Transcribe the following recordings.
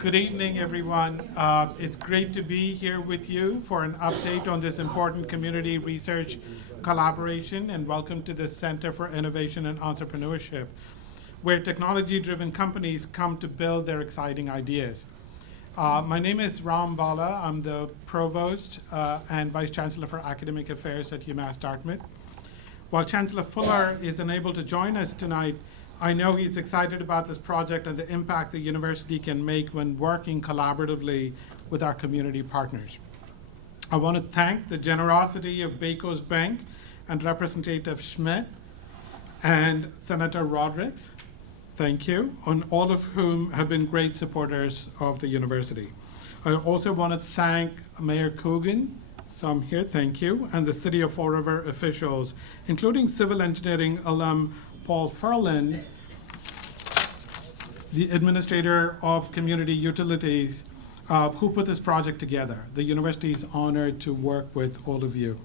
Good evening, everyone. It's great to be here with you for an update on this important community research collaboration, and welcome to the Center for Innovation and Entrepreneurship, where technology-driven companies come to build their exciting ideas. My name is Ram Bala. I'm the Provost and Vice Chancellor for Academic Affairs at UMass Dartmouth. While Chancellor Fuller is unable to join us tonight, I know he's excited about this project and the impact the university can make when working collaboratively with our community partners. I want to thank the generosity of Bay Coast Bank and Representative Schmidt and Senator Rodericks, thank you, on all of whom have been great supporters of the university. I also want to thank Mayor Coogan, so I'm here, thank you, and the City of Fall River officials, including civil engineering alum Paul Ferland, the Administrator of Community Utilities, who put this project together. The university is honored to work with all of you.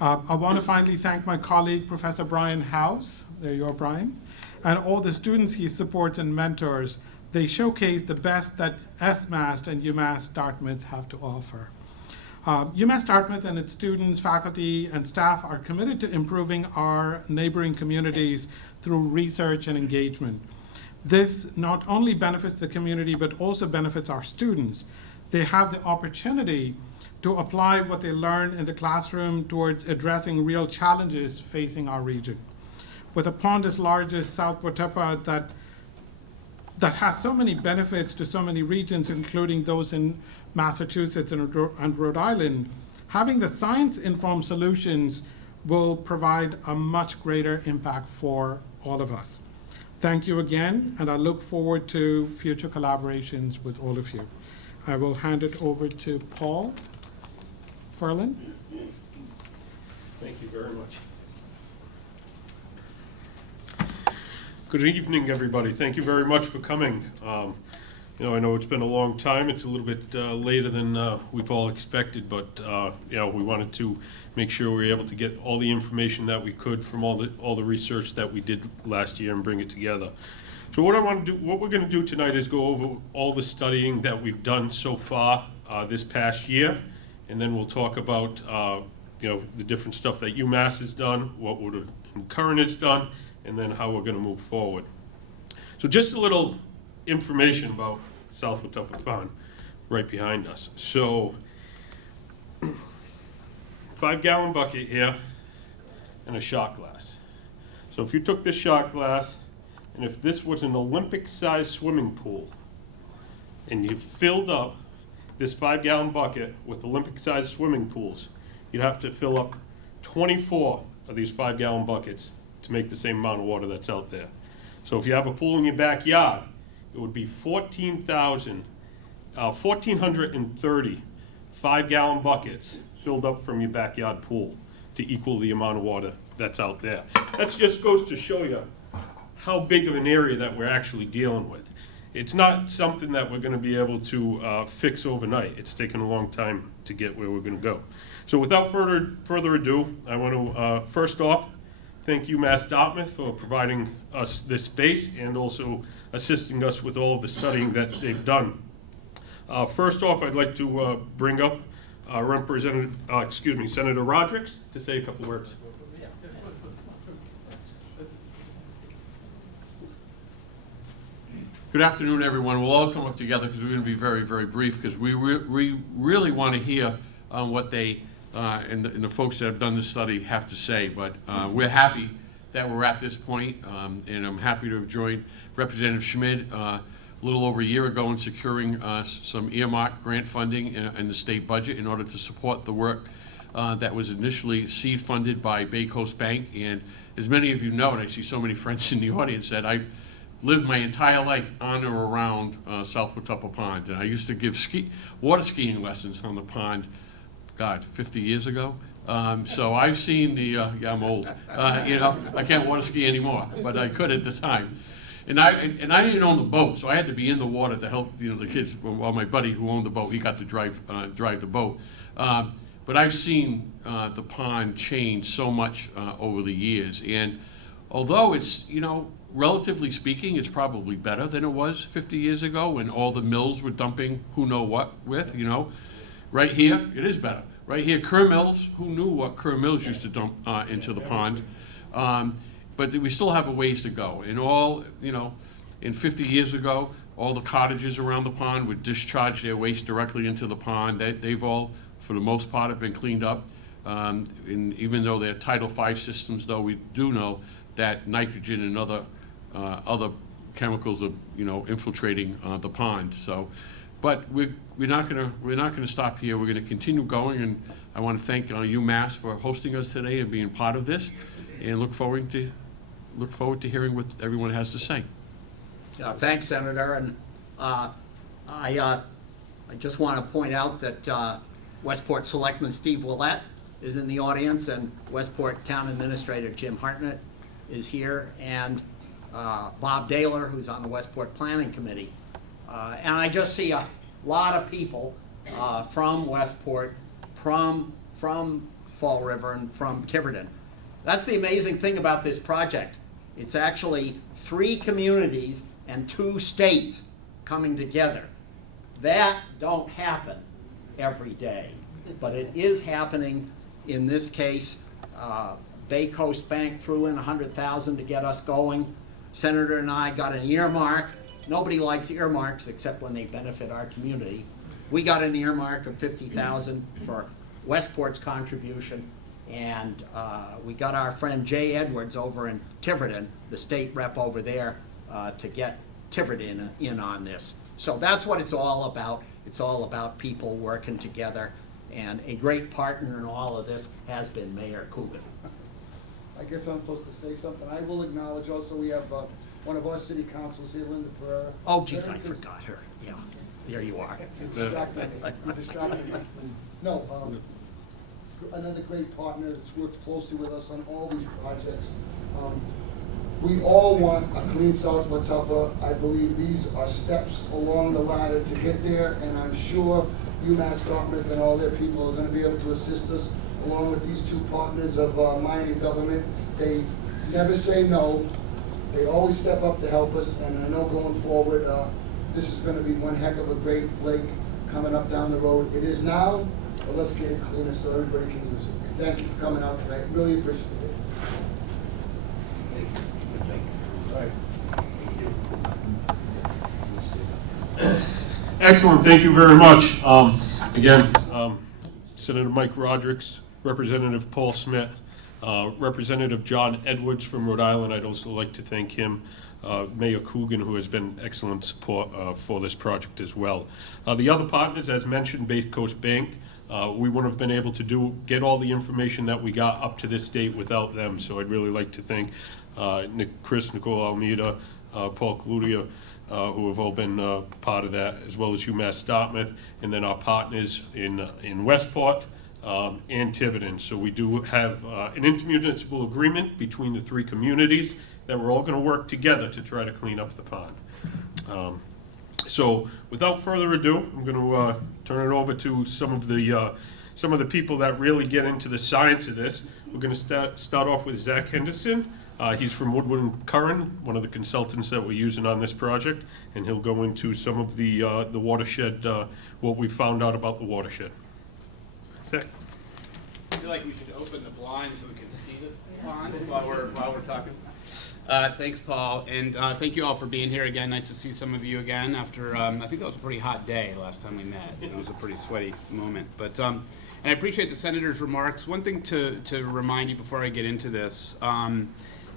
I want to finally thank my colleague, Professor Brian House, there you are, Brian, and all the students he supports and mentors. They showcase the best that SMAST and UMass Dartmouth have to offer. UMass Dartmouth and its students, faculty, and staff are committed to improving our neighboring communities through research and engagement. This not only benefits the community, but also benefits our students. They have the opportunity to apply what they learn in the classroom towards addressing real challenges facing our region. With a pond as large as South Watuppa that has so many benefits to so many regions, including those in Massachusetts and Rhode Island, having the science-informed solutions will provide a much greater impact for all of us. Thank you again, and I look forward to future collaborations with all of you. I will hand it over to Paul Ferland. Thank you very much. Good evening, everybody. Thank you very much for coming. I know it's been a long time. It's a little bit later than we've all expected, but we wanted to make sure we were able to get all the information that we could from all the research that we did last year and bring it together. So what we're going to do tonight is go over all the studying that we've done so far this past year, and then we'll talk about the different stuff that UMass has done, what Current has done, and then how we're going to move forward. So just a little information about South Watuppa Pond right behind us. So 5-gallon bucket here and a shot glass. So if you took this shot glass and if this was an Olympic-sized swimming pool and you filled up this 5-gallon bucket with Olympic-sized swimming pools, you'd have to fill up 24 of these 5-gallon buckets to make the same amount of water that's out there. So if you have a pool in your backyard, it would be 1,430 5-gallon buckets filled up from your backyard pool to equal the amount of water that's out there. That just goes to show you how big of an area that we're actually dealing with. It's not something that we're going to be able to fix overnight. It's taken a long time to get where we're going to go. So without further ado, I want to first off thank UMass Dartmouth for providing us this space and also assisting us with all of the studying that they've done. First off, I'd like to bring up Senator Rodericks to say a couple words. Good afternoon, everyone. We'll all come up together because we're going to be very, very brief because we really want to hear what they and the folks that have done this study have to say. But we're happy that we're at this point, and I'm happy to have joined Representative Schmidt a little over a year ago in securing some earmark grant funding in the state budget in order to support the work that was initially seed funded by Bay Coast Bank. And as many of you know, and I see so many friends in the audience, that I've lived my entire life on or around South Watuppa Pond. And I used to give water skiing lessons on the pond, God, 50 years ago. So I've seen the, I'm old, I can't water ski anymore, but I could at the time. And I didn't own the boat, so I had to be in the water to help the kids. While my buddy who owned the boat, he got to drive the boat. But I've seen the pond change so much over the years. And although it's relatively speaking, it's probably better than it was 50 years ago when all the mills were dumping who know what with, you know. Right here, it is better. Right here, Kerr Mills, who knew what Kerr Mills used to dump into the pond? But we still have a ways to go. In all, you know, in 50 years ago, all the cottages around the pond would discharge their waste directly into the pond. They've all, for the most part, have been cleaned up. And even though they're Title V systems, though, we do know that nitrogen and other chemicals are, you know, infiltrating the pond. So, but we're not gonna stop here. We're gonna continue going, and I want to thank UMass for hosting us today and being part of this, and look forward to hearing what everyone has to say. Thanks, Senator, and I just want to point out that Westport Selectman Steve Willett is in the audience, and Westport Town Administrator Jim Hartnett is here, and Bob Daler, who's on the Westport Planning Committee. And I just see a lot of people from Westport, from Fall River, and from Tiverton. That's the amazing thing about this project. It's actually 3 communities and 2 states coming together. That don't happen every day, but it is happening in this case. Bay Coast Bank threw in $100,000 to get us going. Senator and I got an earmark. Nobody likes earmarks except when they benefit our community. We got an earmark of $50,000 for Westport's contribution, and we got our friend Jay Edwards over in Tiverton, the state rep over there, to get Tiverton in on this. So that's what it's all about. It's all about people working together, and a great partner in all of this has been Mayor Coogan. I guess I'm supposed to say something. I will acknowledge also we have one of our city councils here, Linda Pereira. Oh, geez, I forgot her. Yeah, there you are. You distracted me. You distracted me. No, another great partner that's worked closely with us on all these projects. We all want a clean South Watuppa. I believe these are steps along the ladder to get there, and I'm sure UMass Dartmouth and all their people are going to be able to assist us along with these 2 partners of mine and government. They never say no. They always step up to help us, and I know going forward, this is going to be one heck of a great lake coming up down the road. It is now, but let's get it cleaner so everybody can use it. And thank you for coming out tonight. Really appreciate it. Excellent, thank you very much. Again, Senator Mike Rodrigues, Representative Paul Smith, Representative John Edwards from Rhode Island. I'd also like to thank him, Mayor Coogan, who has been excellent support for this project as well. The other partners, as mentioned, Bay Coast Bank, we wouldn't have been able to get all the information that we got up to this date without them. So I'd really like to thank Nicole Almeida, Paul Cludia, who have all been part of that, as well as UMass Dartmouth, and then our partners in Westport and Tiverton. So we do have an intermunicipal agreement between the 3 communities that we're all going to work together to try to clean up the pond. So without further ado, I'm going to turn it over to some of the people that really get into the science of this. We're going to start off with Zach Henderson. He's from Woodward and Curran, one of the consultants that we're using on this project, and he'll go into some of the watershed, what we found out about the watershed. Zach. I feel like we should open the blinds so we can see the pond while we're talking. Thanks, Paul, and thank you all for being here again. Nice to see some of you again after, I think that was a pretty hot day last time we met. It was a pretty sweaty moment, but and I appreciate the Senator's remarks. One thing to remind you before I get into this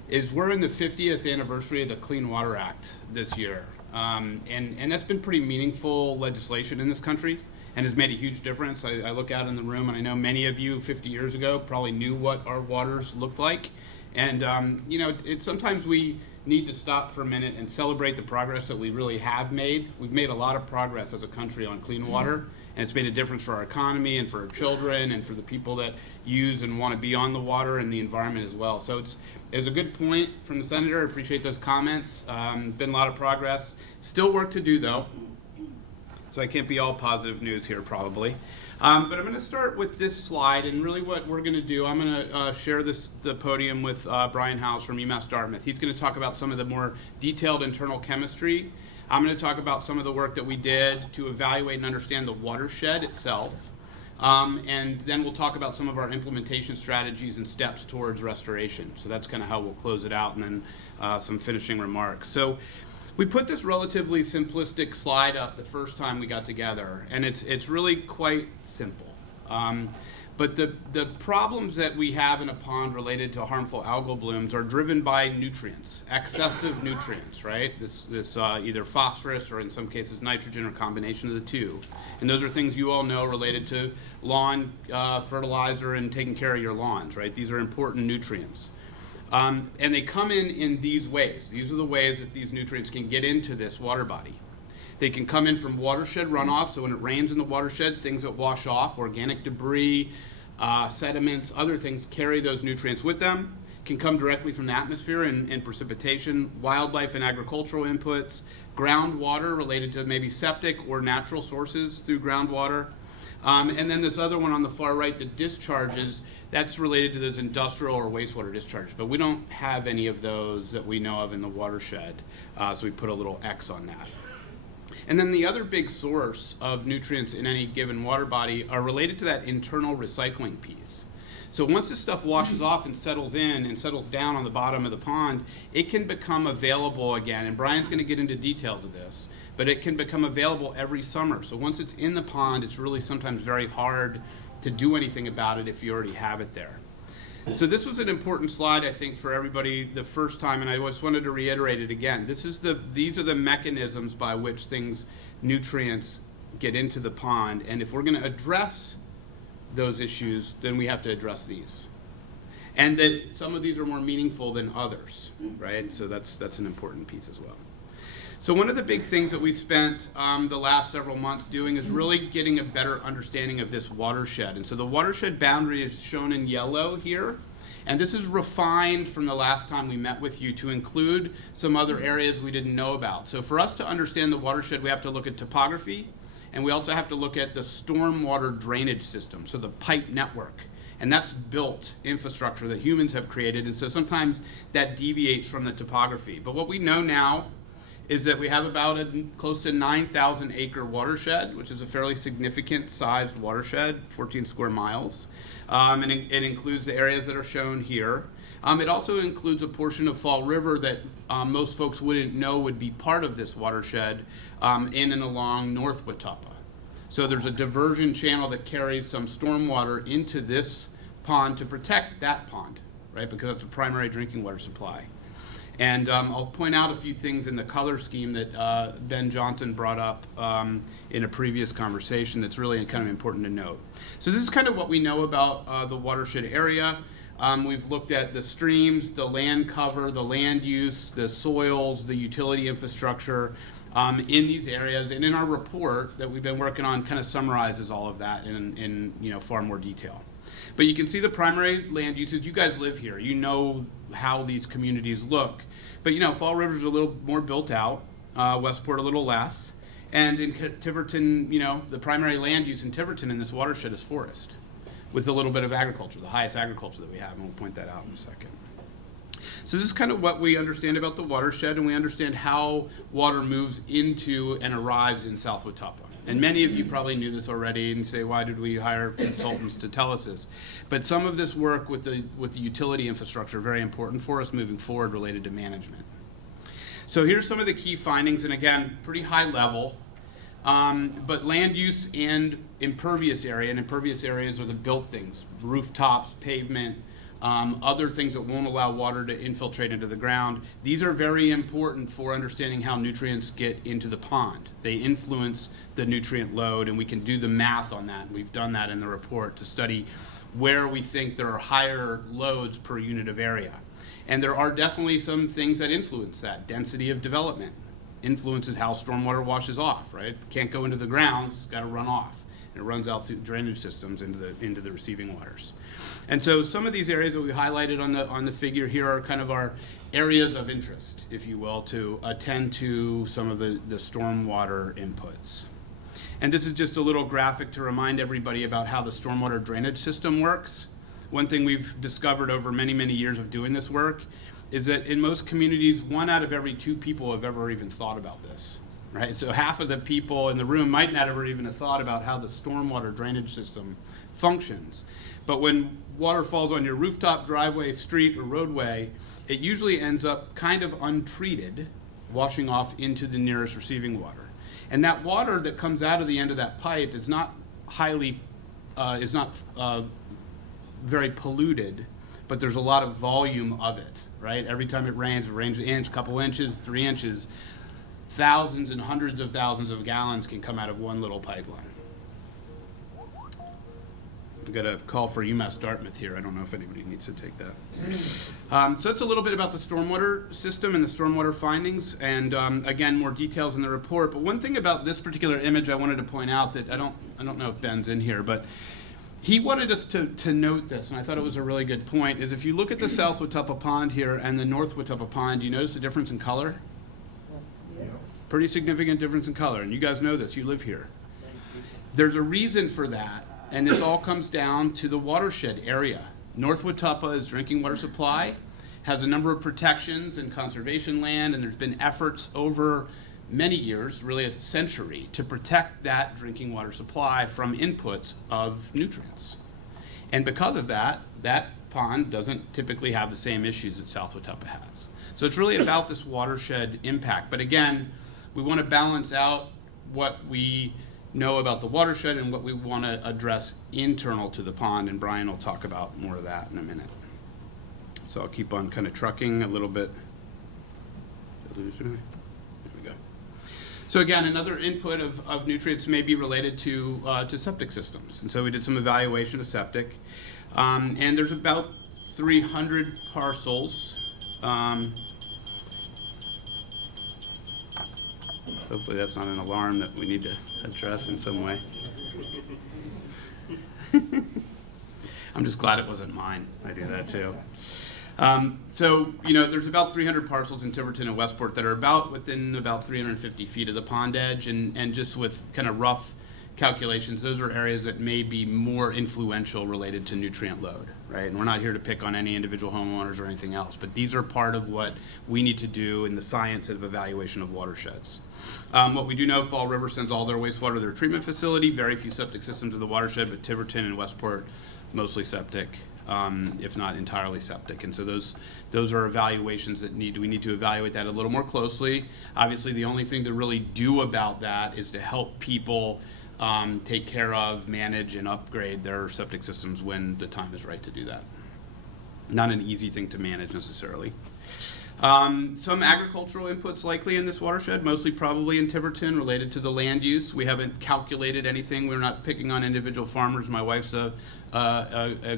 is we're in the 50th anniversary of the Clean Water Act this year, and that's been pretty meaningful legislation in this country and has made a huge difference. I look out in the room and I know many of you 50 years ago probably knew what our waters looked like. And you know, sometimes we need to stop for a minute and celebrate the progress that we really have made. We've made a lot of progress as a country on clean water, and it's made a difference for our economy and for our children and for the people that use and want to be on the water and the environment as well. So it's a good point from the Senator. I appreciate those comments. Been a lot of progress. Still work to do though. so I can't be all positive news here probably. But I'm going to start with this slide, and really what we're going to do, I'm going to share the podium with Brian Howes from UMass Dartmouth. He's going to talk about some of the more detailed internal chemistry. I'm going to talk about some of the work that we did to evaluate and understand the watershed itself. And then we'll talk about some of our implementation strategies and steps towards restoration. So that's kind of how we'll close it out, and then some finishing remarks. So we put this relatively simplistic slide up the first time we got together, and it's really quite simple. But the problems that we have in a pond related to harmful algal blooms are driven by nutrients, excessive nutrients, right? This either phosphorus or in some cases nitrogen or combination of the two. And those are things you all know related to lawn fertilizer and taking care of your lawns, right? These are important nutrients. And they come in these ways. These are the ways that these nutrients can get into this water body. They can come in from watershed runoff, so when it rains in the watershed, things that wash off, organic debris, sediments, other things carry those nutrients with them. Can come directly from the atmosphere and precipitation, wildlife and agricultural inputs, groundwater related to maybe septic or natural sources through groundwater. And then this other one on the far right, the discharges, that's related to those industrial or wastewater discharges. But we don't have any of those that we know of in the watershed, so we put a little X on that. And then the other big source of nutrients in any given water body are related to that internal recycling piece. So once this stuff washes off and settles in and settles down on the bottom of the pond, it can become available again. And Brian's going to get into details of this, but it can become available every summer. So once it's in the pond, it's really sometimes very hard to do anything about it if you already have it there. So this was an important slide, I think, for everybody the first time, and I just wanted to reiterate it again. These are the mechanisms by which nutrients get into the pond, and if we're going to address those issues, then we have to address these. And that some of these are more meaningful than others, right? So that's an important piece as well. So one of the big things that we spent the last several months doing is really getting a better understanding of this watershed. And so the watershed boundary is shown in yellow here. And this is refined from the last time we met with you to include some other areas we didn't know about. So for us to understand the watershed, we have to look at topography, and we also have to look at the stormwater drainage system, so the pipe network. And that's built infrastructure that humans have created, and so sometimes that deviates from the topography. But what we know now is that we have about close to 9,000 acre watershed, which is a fairly significant sized watershed, 14 square miles. And it includes the areas that are shown here. It also includes a portion of Fall River that most folks wouldn't know would be part of this watershed in and along North Watuppa. So there's a diversion channel that carries some stormwater into this pond to protect that pond, right? Because it's a primary drinking water supply. And I'll point out a few things in the color scheme that Ben Johnson brought up in a previous conversation that's really kind of important to note. So this is kind of what we know about the watershed area. We've looked at the streams, the land cover, the land use, the soils, the utility infrastructure in these areas. And in our report that we've been working on kind of summarizes all of that in far more detail. But you can see the primary land uses. You guys live here. You know how these communities look. But Fall River's a little more built out, Westport a little less. And in Tiverton, the primary land use in Tiverton in this watershed is forest, with a little bit of agriculture, the highest agriculture that we have, and we'll point that out in a second. So this is kind of what we understand about the watershed, and we understand how water moves into and arrives in South Watuppa. And many of you probably knew this already and say, why did we hire consultants to tell us this? But some of this work with the utility infrastructure are very important for us moving forward related to management. So here's some of the key findings, and again, pretty high level. But land use and impervious area, and impervious areas are the built things, rooftops, pavement, other things that won't allow water to infiltrate into the ground. These are very important for understanding how nutrients get into the pond. They influence the nutrient load, and we can do the math on that. We've done that in the report to study where we think there are higher loads per unit of area. And there are definitely some things that influence that. Density of development influences how stormwater washes off, right? Can't go into the ground, it's got to run off. And it runs out through drainage systems into the receiving waters. And so some of these areas that we highlighted on the figure here are kind of our areas of interest, if you will, to attend to some of the stormwater inputs. And this is just a little graphic to remind everybody about how the stormwater drainage system works. One thing we've discovered over many, many years of doing this work is that in most communities, 1 out of every 2 people have ever even thought about this, right? So half of the people in the room might not ever even have thought about how the stormwater drainage system functions. But when water falls on your rooftop, driveway, street, or roadway, it usually ends up kind of untreated, washing off into the nearest receiving water. And that water that comes out of the end of that pipe is not very polluted, but there's a lot of volume of it, right? Every time it rains an inch, couple inches, 3 inches, thousands and hundreds of thousands of gallons can come out of one little pipeline. I've got a call for UMass Dartmouth here. I don't know if anybody needs to take that. So it's a little bit about the stormwater system and the stormwater findings, and again, more details in the report. But one thing about this particular image I wanted to point out that I don't know if Ben's in here, but he wanted us to note this, and I thought it was a really good point, is if you look at the South Watuppa Pond here and the North Watuppa Pond, you notice the difference in color? Yeah. Pretty significant difference in color, and you guys know this, you live here. There's a reason for that, and this all comes down to the watershed area. North Watuppa's drinking water supply has a number of protections and conservation land, and there's been efforts over many years, really a century, to protect that drinking water supply from inputs of nutrients. And because of that, that pond doesn't typically have the same issues that South Watuppa has. So it's really about this watershed impact. But again, we want to balance out what we know about the watershed and what we want to address internal to the pond, and Brian will talk about more of that in a minute. So I'll keep on kind of trucking a little bit. There we go. So again, another input of nutrients may be related to septic systems. And so we did some evaluation of septic. And there's about 300 parcels. Hopefully that's not an alarm that we need to address in some way. I'm just glad it wasn't mine. I do that too. So, there's about 300 parcels in Tiverton and Westport that are within about 350 feet of the pond edge, and just with kind of rough calculations, those are areas that may be more influential related to nutrient load, right? And we're not here to pick on any individual homeowners or anything else, but these are part of what we need to do in the science of evaluation of watersheds. What we do know, Fall River sends all their wastewater to their treatment facility, very few septic systems in the watershed, but Tiverton and Westport, mostly septic. If not entirely septic. And so those are evaluations that we need to evaluate that a little more closely. Obviously, the only thing to really do about that is to help people take care of, manage, and upgrade their septic systems when the time is right to do that. Not an easy thing to manage necessarily. Some agricultural inputs likely in this watershed, mostly probably in Tiverton, related to the land use. We haven't calculated anything. We're not picking on individual farmers. My wife's a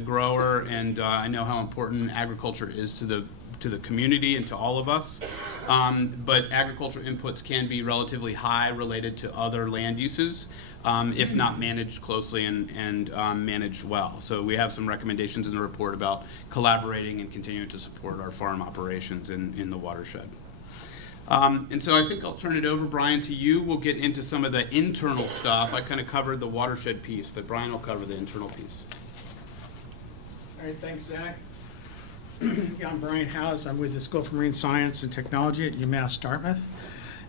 grower, and I know how important agriculture is to the community and to all of us. But agricultural inputs can be relatively high related to other land uses, if not managed closely and managed well. So we have some recommendations in the report about collaborating and continuing to support our farm operations in the watershed. And so I think I'll turn it over, Brian, to you. We'll get into some of the internal stuff. I kind of covered the watershed piece, but Brian will cover the internal piece. All right, thanks, Zach. Yeah, I'm Brian Howes. I'm with the School of Marine Science and Technology at UMass Dartmouth.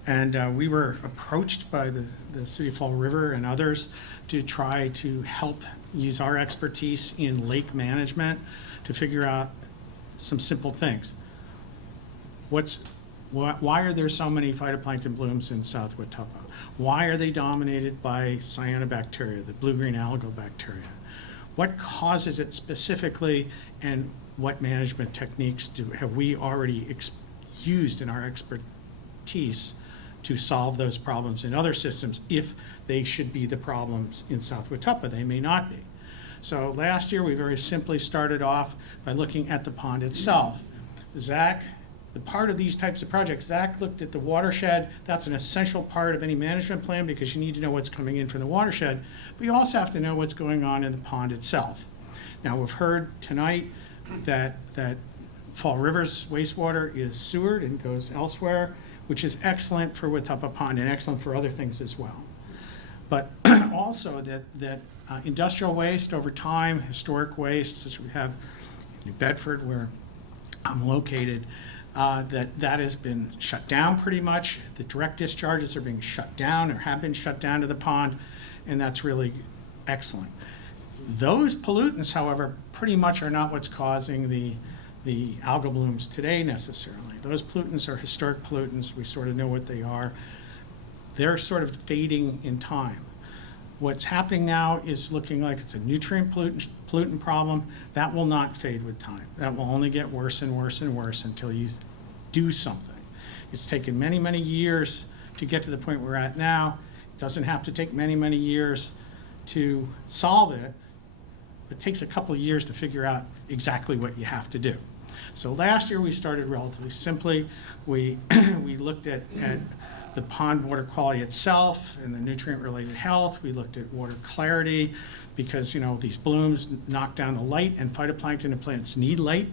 And we were approached by the City of Fall River and others to try to help use our expertise in lake management to figure out some simple things. Why are there so many phytoplankton blooms in South Watuppa? Why are they dominated by cyanobacteria, the blue-green algobacteria? What causes it specifically, and what management techniques have we already used in our expertise to solve those problems in other systems if they should be the problems in South Watuppa? They may not be. So last year we very simply started off by looking at the pond itself. Zach, the part of these types of projects, Zach looked at the watershed. That's an essential part of any management plan because you need to know what's coming in from the watershed, but you also have to know what's going on in the pond itself. Now we've heard tonight that Fall River's wastewater is sewered and goes elsewhere, which is excellent for Watuppa Pond and excellent for other things as well. But also that industrial waste over time, historic wastes, as we have New Bedford, where I'm located, that has been shut down pretty much. The direct discharges are being shut down or have been shut down to the pond, and that's really excellent. Those pollutants, however, pretty much are not what's causing the algal blooms today necessarily. Those pollutants are historic pollutants. We sort of know what they are. They're sort of fading in time. What's happening now is looking like it's a nutrient pollutant problem. That will not fade with time. That will only get worse and worse and worse until you do something. It's taken many, many years to get to the point we're at now. It doesn't have to take many, many years to solve it. It takes a couple of years to figure out exactly what you have to do. So last year we started relatively simply. We looked at the pond water quality itself and the nutrient-related health. We looked at water clarity because, these blooms knock down the light, and phytoplankton and plants need light.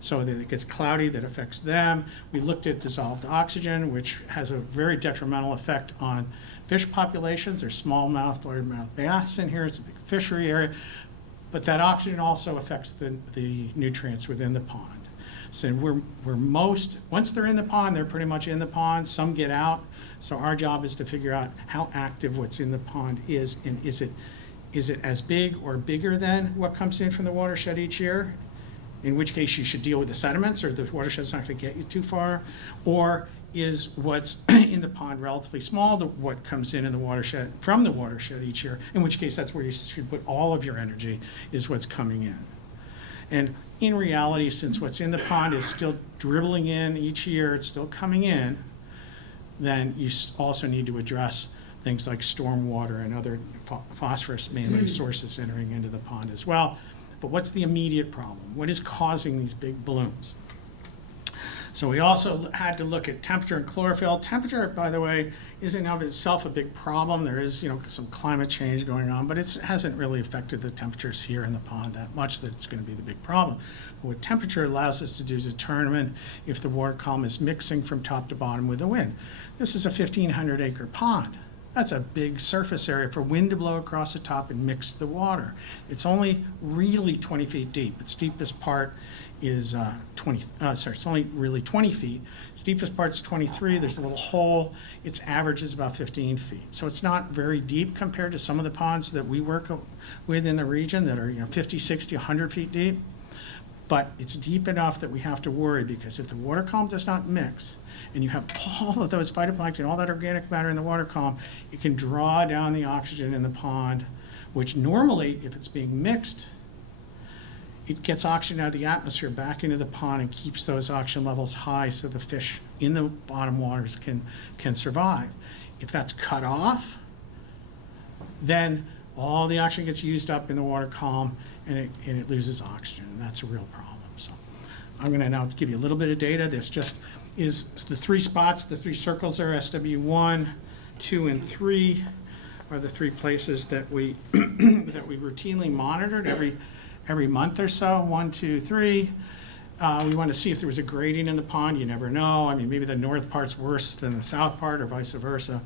So that it gets cloudy, that affects them. We looked at dissolved oxygen, which has a very detrimental effect on fish populations. There's smallmouth, largemouth bass in here. It's a big fishery area. But that oxygen also affects the nutrients within the pond. So once they're in the pond, they're pretty much in the pond. Some get out. So our job is to figure out how active what's in the pond is, and is it as big or bigger than what comes in from the watershed each year? In which case you should deal with the sediments, or the watershed's not going to get you too far. Or is what's in the pond relatively small to what comes in the watershed, from the watershed each year, in which case that's where you should put all of your energy, is what's coming in. And in reality, since what's in the pond is still dribbling in each year, it's still coming in, then you also need to address things like stormwater and other phosphorus mainly sources entering into the pond as well. But what's the immediate problem? What is causing these big blooms? So we also had to look at temperature and chlorophyll. Temperature, by the way, isn't of itself a big problem. There is, some climate change going on, but it hasn't really affected the temperatures here in the pond that much that it's going to be the big problem. But what temperature allows us to do is determine if the water column is mixing from top to bottom with the wind. This is a 1,500-acre pond. That's a big surface area for wind to blow across the top and mix the water. It's only really 20 feet deep. Its deepest part is it's only really 20 feet. Its deepest part's 23. There's a little hole. Its average is about 15 feet. So it's not very deep compared to some of the ponds that we work with in the region that are 50, 60, 100 feet deep. But it's deep enough that we have to worry, because if the water column does not mix, and you have all of those phytoplankton, all that organic matter in the water column, it can draw down the oxygen in the pond, which normally, if it's being mixed, it gets oxygen out of the atmosphere back into the pond and keeps those oxygen levels high so the fish in the bottom waters can survive. If that's cut off, then all the oxygen gets used up in the water column and it loses oxygen, and that's a real problem. So I'm going to now give you a little bit of data. This just is the three spots, the three circles are SW1, 2, and 3 are the three places that we that we routinely monitored every month or so. 1, 2, 3. We want to see if there was a gradient in the pond. You never know. I mean, maybe the north part's worse than the south part, or vice versa.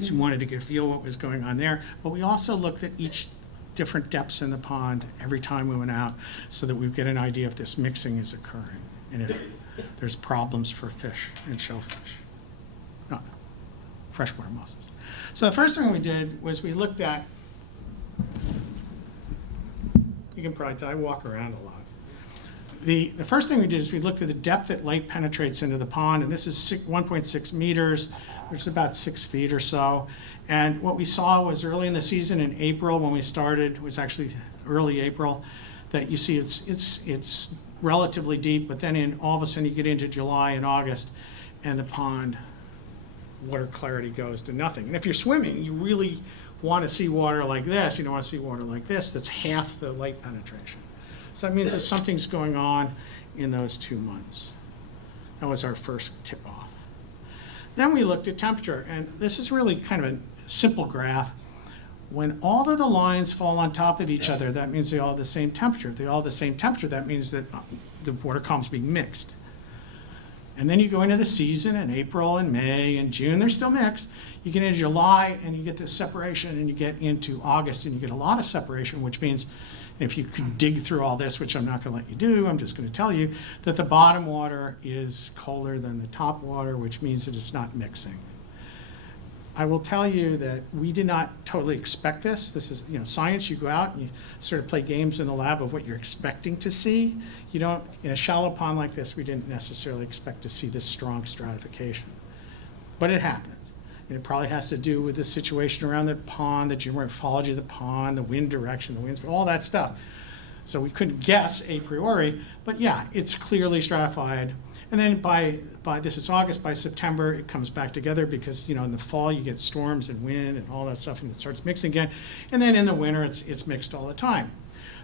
So we wanted to get a feel what was going on there. But we also looked at each different depths in the pond every time we went out, so that we get an idea if this mixing is occurring and if there's problems for fish and shellfish, not freshwater mussels. So the first thing we did was we looked at, you can probably tell I walk around a lot. The first thing we did is we looked at the depth that light penetrates into the pond, and this is 1.6 meters, which is about 6 feet or so. And what we saw was early in the season, in April, when we started, it was actually early April, that you see it's relatively deep, but then all of a sudden you get into July and August, and the pond water clarity goes to nothing. And if you're swimming, you really want to see water like this. You don't want to see water like this. That's half the light penetration. So that means that something's going on in those 2 months. That was our first tip-off. Then we looked at temperature, and this is really kind of a simple graph. When all of the lines fall on top of each other, that means they all have the same temperature. If they all have the same temperature, that means that the water column's being mixed. And then you go into the season in April and May and June, they're still mixed. You get into July and you get this separation, and you get into August and you get a lot of separation, which means if you could dig through all this, which I'm not going to let you do, I'm just going to tell you that the bottom water is colder than the top water, which means that it's not mixing. I will tell you that we did not totally expect this. This is, science. You go out and you sort of play games in the lab of what you're expecting to see. You don't, in a shallow pond like this, we didn't necessarily expect to see this strong stratification. But it happened. And it probably has to do with the situation around the pond, the geomorphology of the pond, the wind direction, the winds, all that stuff. So we couldn't guess a priori, but yeah, it's clearly stratified. And then by this is August, by September, it comes back together because, in the fall you get storms and wind and all that stuff, and it starts mixing again. And then in the winter, it's mixed all the time.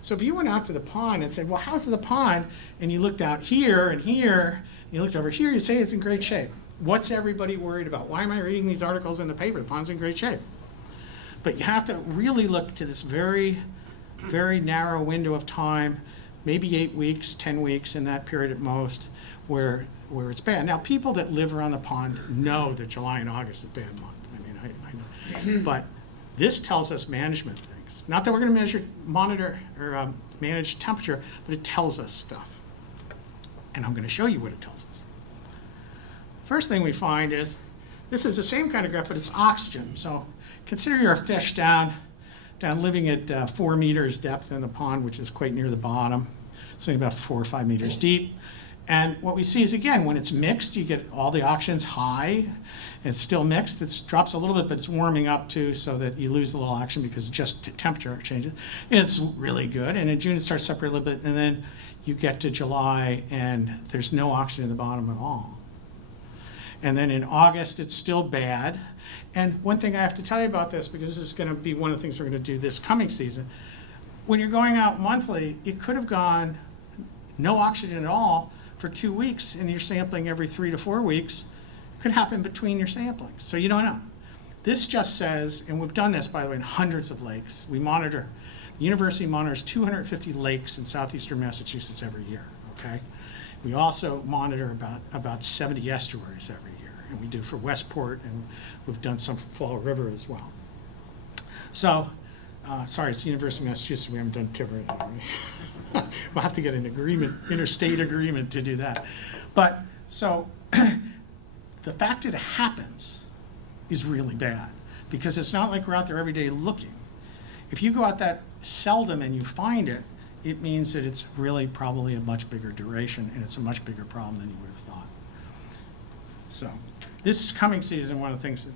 So if you went out to the pond and said, well, how's the pond? And you looked out here and here, and you looked over here, you'd say it's in great shape. What's everybody worried about? Why am I reading these articles in the paper? The pond's in great shape. But you have to really look to this very, very narrow window of time, maybe 8 weeks, 10 weeks in that period at most, where it's bad. Now, people that live around the pond know that July and August is a bad month. I mean, I know. But this tells us management things. Not that we're going to monitor or manage temperature, but it tells us stuff. And I'm going to show you what it tells us. First thing we find is, this is the same kind of graph, but it's oxygen. So consider you're a fish down living at 4 meters depth in the pond, which is quite near the bottom. It's only about 4 or 5 meters deep. And what we see is, again, when it's mixed, you get all the oxygen's high. It's still mixed. It drops a little bit, but it's warming up too, so that you lose a little oxygen because just temperature changes. And it's really good. And in June, it starts to separate a little bit. And then you get to July, and there's no oxygen in the bottom at all. And then in August, it's still bad. And one thing I have to tell you about this, because this is going to be one of the things we're going to do this coming season, when you're going out monthly, it could have gone no oxygen at all for 2 weeks, and you're sampling every 3 to 4 weeks. It could happen between your samplings, so you don't know. This just says, and we've done this, by the way, in hundreds of lakes. The university monitors 250 lakes in southeastern Massachusetts every year, okay? We also monitor about 70 estuaries every year, and we do for Westport, and we've done some for Fall River as well. So, sorry, it's the University of Massachusetts, we haven't done Tiverton. Right? We'll have to get an agreement, interstate agreement to do that. But, so, the fact that it happens is really bad, because it's not like we're out there every day looking. If you go out that seldom and you find it, it means that it's really probably a much bigger duration, and it's a much bigger problem than you would have thought. So this coming season, one of the things,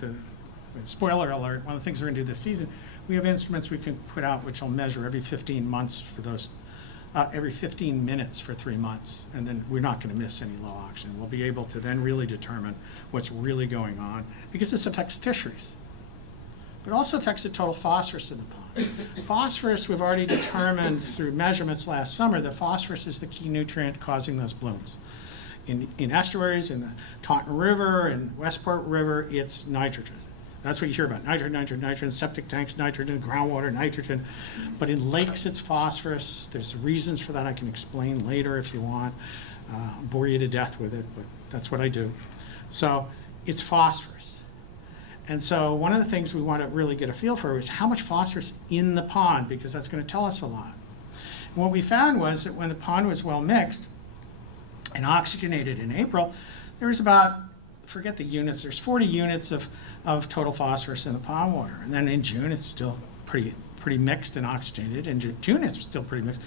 spoiler alert, one of the things we're going to do this season, we have instruments we can put out which will measure every 15 months for those, every 15 minutes for 3 months, and then we're not going to miss any low oxygen. We'll be able to then really determine what's really going on, because this affects fisheries. But it also affects the total phosphorus in the pond. Phosphorus, we've already determined through measurements last summer that phosphorus is the key nutrient causing those blooms. In estuaries, in the Taunton River, and Westport River, it's nitrogen. That's what you hear about, nitrogen, septic tanks, nitrogen, groundwater, nitrogen. But in lakes, it's phosphorus. There's reasons for that I can explain later if you want. I'll bore you to death with it, but that's what I do. So it's phosphorus. And so one of the things we want to really get a feel for is how much phosphorus in the pond, because that's going to tell us a lot. And what we found was that when the pond was well mixed and oxygenated in April, there was about, forget the units, there's 40 units of total phosphorus in the pond water. And then in June, it's still pretty mixed and oxygenated. In June, it's still pretty mixed.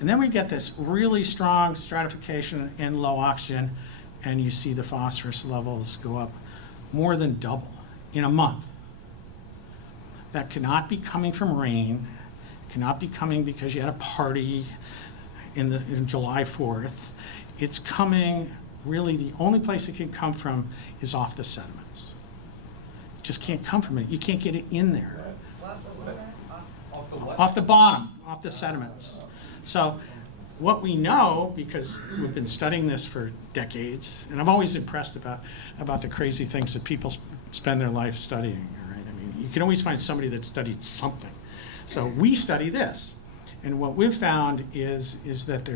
And then we get this really strong stratification in low oxygen, and you see the phosphorus levels go up more than double in a month. That cannot be coming from rain, cannot be coming because you had a party in July 4th. It's coming, really the only place it can come from is off the sediments. It just can't come from it. You can't get it in there. Off the bottom, off the sediments. So what we know, because we've been studying this for decades, and I'm always impressed about the crazy things that people spend their life studying, right? I mean, you can always find somebody that studied something. So we study this. And what we've found is that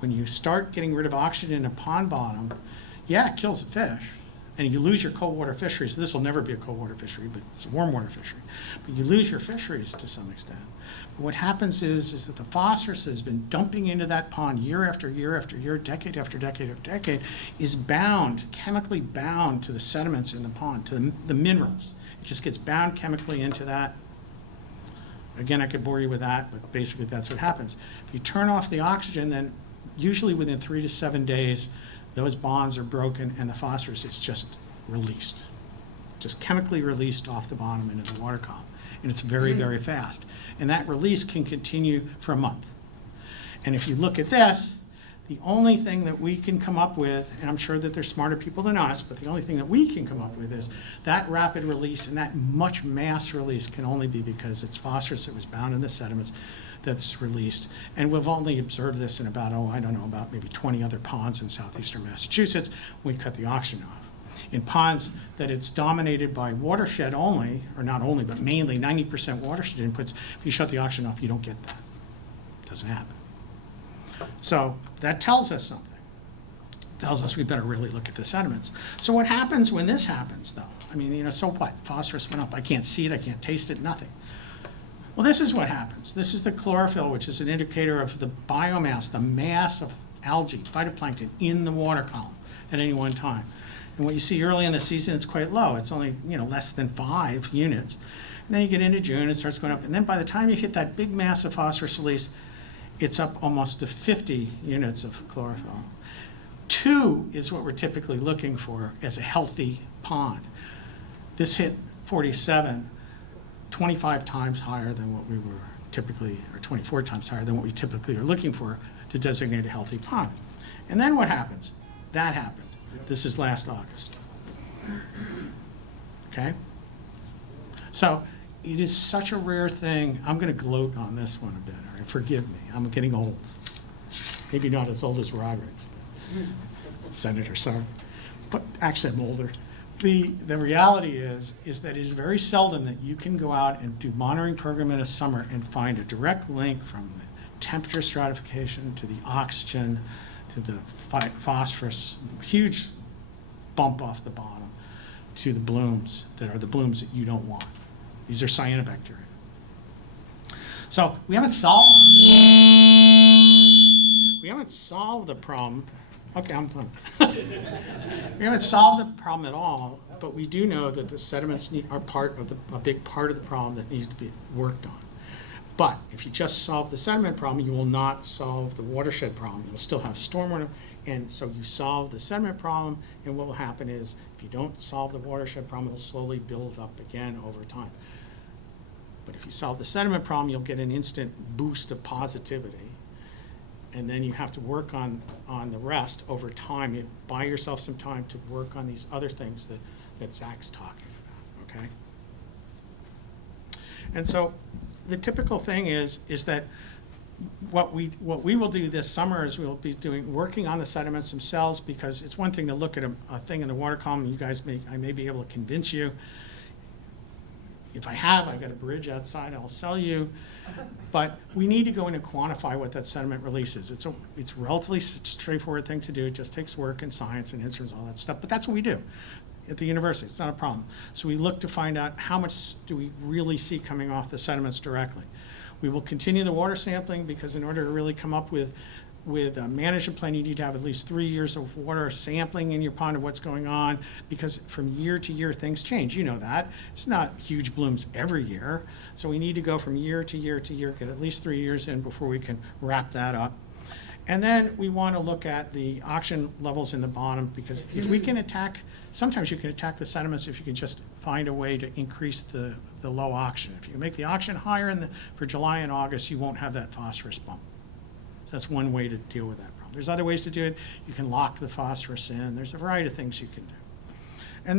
when you start getting rid of oxygen in a pond bottom, yeah, it kills the fish. and you lose your cold water fisheries. This will never be a cold water fishery, but it's a warm water fishery. But you lose your fisheries to some extent. But what happens is that the phosphorus has been dumping into that pond year after year after year, decade after decade after decade, is bound, chemically bound to the sediments in the pond, to the minerals. It just gets bound chemically into that. Again, I could bore you with that, but basically that's what happens. If you turn off the oxygen, then usually within 3 to 7 days, those bonds are broken and the phosphorus is just released. Just chemically released off the bottom into the water column. And it's very, very fast. And that release can continue for a month. And if you look at this, the only thing that we can come up with, and I'm sure that there's smarter people than us, but the only thing that we can come up with is that rapid release and that much mass release can only be because it's phosphorus that was bound in the sediments that's released. And we've only observed this in about, about maybe 20 other ponds in southeastern Massachusetts when we cut the oxygen off. In ponds that it's dominated by watershed only, or not only, but mainly 90% watershed inputs, if you shut the oxygen off, you don't get that. It doesn't happen. So that tells us something. It tells us we better really look at the sediments. So what happens when this happens, though? I mean, so what? Phosphorus went up. I can't see it. I can't taste it. Nothing. Well, this is what happens. This is the chlorophyll, which is an indicator of the biomass, the mass of algae, phytoplankton, in the water column at any one time. And what you see early in the season, it's quite low. It's only, less than 5 units. And then you get into June, it starts going up. And then by the time you hit that big mass of phosphorus release, it's up almost to 50 units of chlorophyll. 2 is what we're typically looking for as a healthy pond. This hit 47, 25 times higher than what we were typically, or 24 times higher than what we typically are looking for to designate a healthy pond. And then what happens? That happened. This is last August. Okay? So it is such a rare thing. I'm going to gloat on this one a bit. All right? Forgive me. I'm getting old. Maybe not as old as Roderick. Senator, sorry. But actually, I'm older. The reality is that it is very seldom that you can go out and do monitoring program in a summer and find a direct link from the temperature stratification to the oxygen to the phosphorus, huge bump off the bottom, to the blooms that are the blooms that you don't want. These are cyanobacteria. So we haven't solved the problem. Okay, I'm done. We haven't solved the problem at all, but we do know that the sediments are a big part of the problem that needs to be worked on. But if you just solve the sediment problem, you will not solve the watershed problem. You'll still have stormwater, and so you solve the sediment problem, and what will happen is, if you don't solve the watershed problem, it'll slowly build up again over time. But if you solve the sediment problem, you'll get an instant boost of positivity, and then you have to work on the rest over time. You buy yourself some time to work on these other things that Zach's talking about, okay? And so the typical thing is that what we will do this summer is we'll be working on the sediments themselves, because it's one thing to look at a thing in the water column, and I may be able to convince you. If I've got a bridge outside, I'll sell you. But we need to go in and quantify what that sediment release is. It's a relatively straightforward thing to do. It just takes work and science and instruments, all that stuff. But that's what we do at the university. It's not a problem. So we look to find out how much do we really see coming off the sediments directly. We will continue the water sampling, because in order to really come up with a management plan, you need to have at least 3 years of water sampling in your pond of what's going on, because from year to year things change. You know that. It's not huge blooms every year. So we need to go from year to year to year, get at least 3 years in before we can wrap that up. And then we want to look at the oxygen levels in the bottom, because if we can sometimes you can attack the sediments if you can just find a way to increase the low oxygen. If you make the oxygen higher for July and August, you won't have that phosphorus bump. So that's one way to deal with that problem. There's other ways to do it. You can lock the phosphorus in. There's a variety of things you can do. And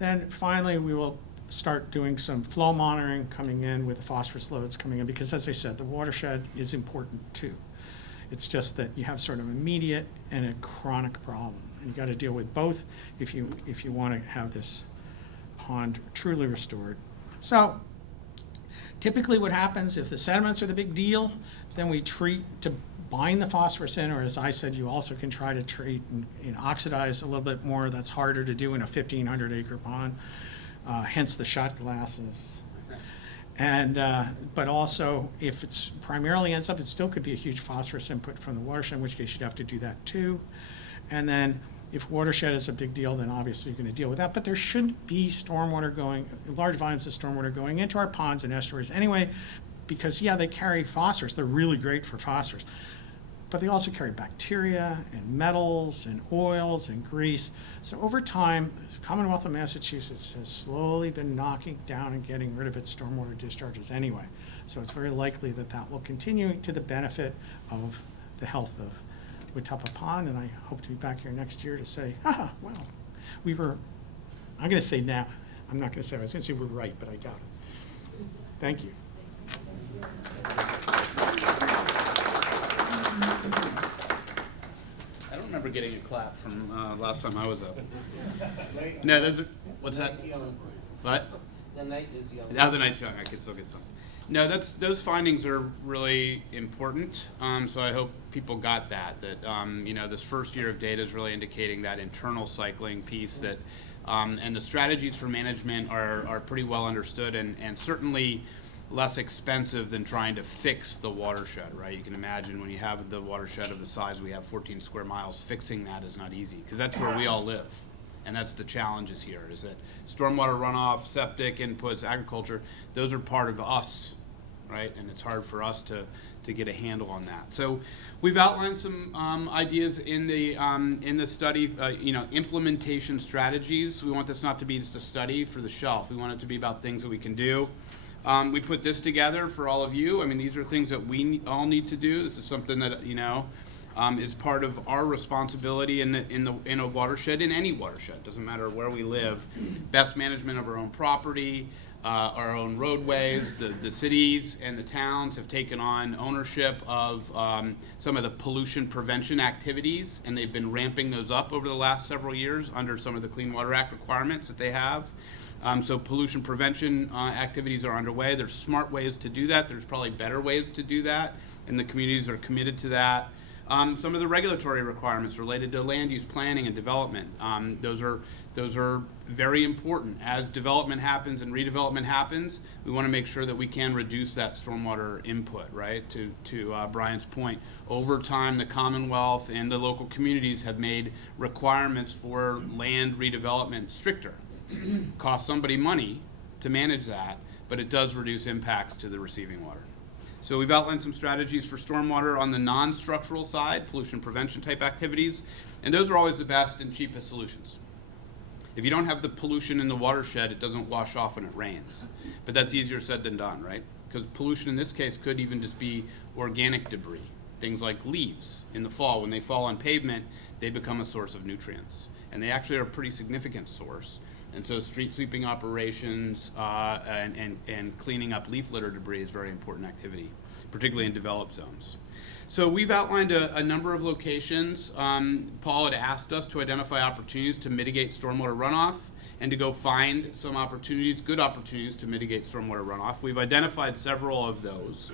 then finally, we will start doing some flow monitoring coming in with the phosphorus loads coming in, because as I said, the watershed is important too. It's just that you have sort of immediate and a chronic problem. And you got to deal with both if you want to have this pond truly restored. So typically what happens, if the sediments are the big deal, then we treat to bind the phosphorus in, or as I said, you also can try to treat and oxidize a little bit more. That's harder to do in a 1,500 acre pond, hence the shot glasses. And, but also, if it's primarily ends up, it still could be a huge phosphorus input from the watershed, in which case you'd have to do that too. And then if watershed is a big deal, then obviously you're going to deal with that. But there should be stormwater going, large volumes of stormwater going into our ponds and estuaries anyway, because yeah, they carry phosphorus. They're really great for phosphorus. But they also carry bacteria and metals and oils and grease. So over time, the Commonwealth of Massachusetts has slowly been knocking down and getting rid of its stormwater discharges anyway. So it's very likely that that will continue to the benefit of the health of Watuppa Pond, and I hope to be back here next year to say, well, we were, I'm going to say now, I'm not going to say, I was going to say we're right, but I doubt it. Thank you. I don't remember getting a clap from last time I was up. No, those are, what's that? What? The night is young. The other night's young, I can still get some. No, those findings are really important, so I hope people got that, you know, this first year of data is really indicating that internal cycling piece that, and the strategies for management are pretty well understood and certainly less expensive than trying to fix the watershed, right? You can imagine when you have the watershed of the size we have, 14 square miles, fixing that is not easy, because that's where we all live. And that's the challenges here, is that stormwater runoff, septic inputs, agriculture, those are part of us, right? And it's hard for us to get a handle on that. So we've outlined some ideas in the study, you know, implementation strategies. We want this not to be just a study for the shelf. We want it to be about things that we can do. We put this together for all of you. I mean, these are things that we all need to do. This is something that, you know, is part of our responsibility in a watershed, in any watershed. Doesn't matter where we live. Best management of our own property, our own roadways. The cities and the towns have taken on ownership of some of the pollution prevention activities, and they've been ramping those up over the last several years under some of the Clean Water Act requirements that they have. So pollution prevention activities are underway. There's smart ways to do that. There's probably better ways to do that, and the communities are committed to that. Some of the regulatory requirements related to land use planning and development, those are very important. As development happens and redevelopment happens, we want to make sure that we can reduce that stormwater input, right? To Brian's point, over time the Commonwealth and the local communities have made requirements for land redevelopment stricter. Costs somebody money to manage that, but it does reduce impacts to the receiving water. So we've outlined some strategies for stormwater on the non-structural side, pollution prevention type activities, and those are always the best and cheapest solutions. If you don't have the pollution in the watershed, it doesn't wash off when it rains. But that's easier said than done, right? Because pollution in this case could even just be organic debris. Things like leaves in the fall. When they fall on pavement, they become a source of nutrients. And they actually are a pretty significant source. And so street sweeping operations and cleaning up leaf litter debris is very important activity, particularly in developed zones. So we've outlined a number of locations. Paul had asked us to identify opportunities to mitigate stormwater runoff and to go find some opportunities, good opportunities to mitigate stormwater runoff. We've identified several of those.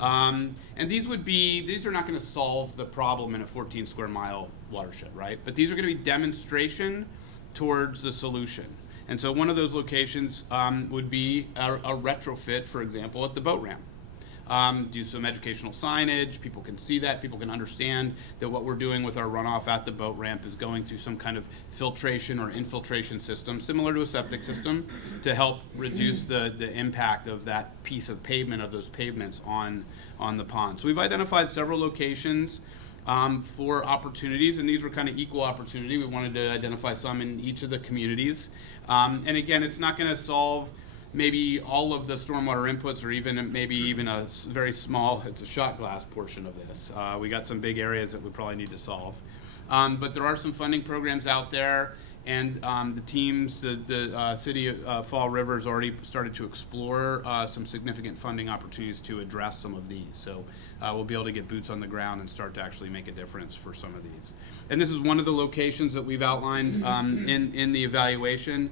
And these are not going to solve the problem in a 14 square mile watershed, right? But these are going to be demonstration towards the solution. And so one of those locations would be a retrofit, for example, at the boat ramp. Do some educational signage, people can see that, people can understand that what we're doing with our runoff at the boat ramp is going through some kind of filtration or infiltration system, similar to a septic system, to help reduce the impact of that piece of pavement, of those pavements on the pond. So we've identified several locations for opportunities, and these were kind of equal opportunity. We wanted to identify some in each of the communities. And again, it's not going to solve maybe all of the stormwater inputs, or maybe even a very small, it's a shot glass portion of this. We got some big areas that we probably need to solve. But there are some funding programs out there, and the teams, the city of Fall River has already started to explore some significant funding opportunities to address some of these. So we'll be able to get boots on the ground and start to actually make a difference for some of these. And this is one of the locations that we've outlined in the evaluation.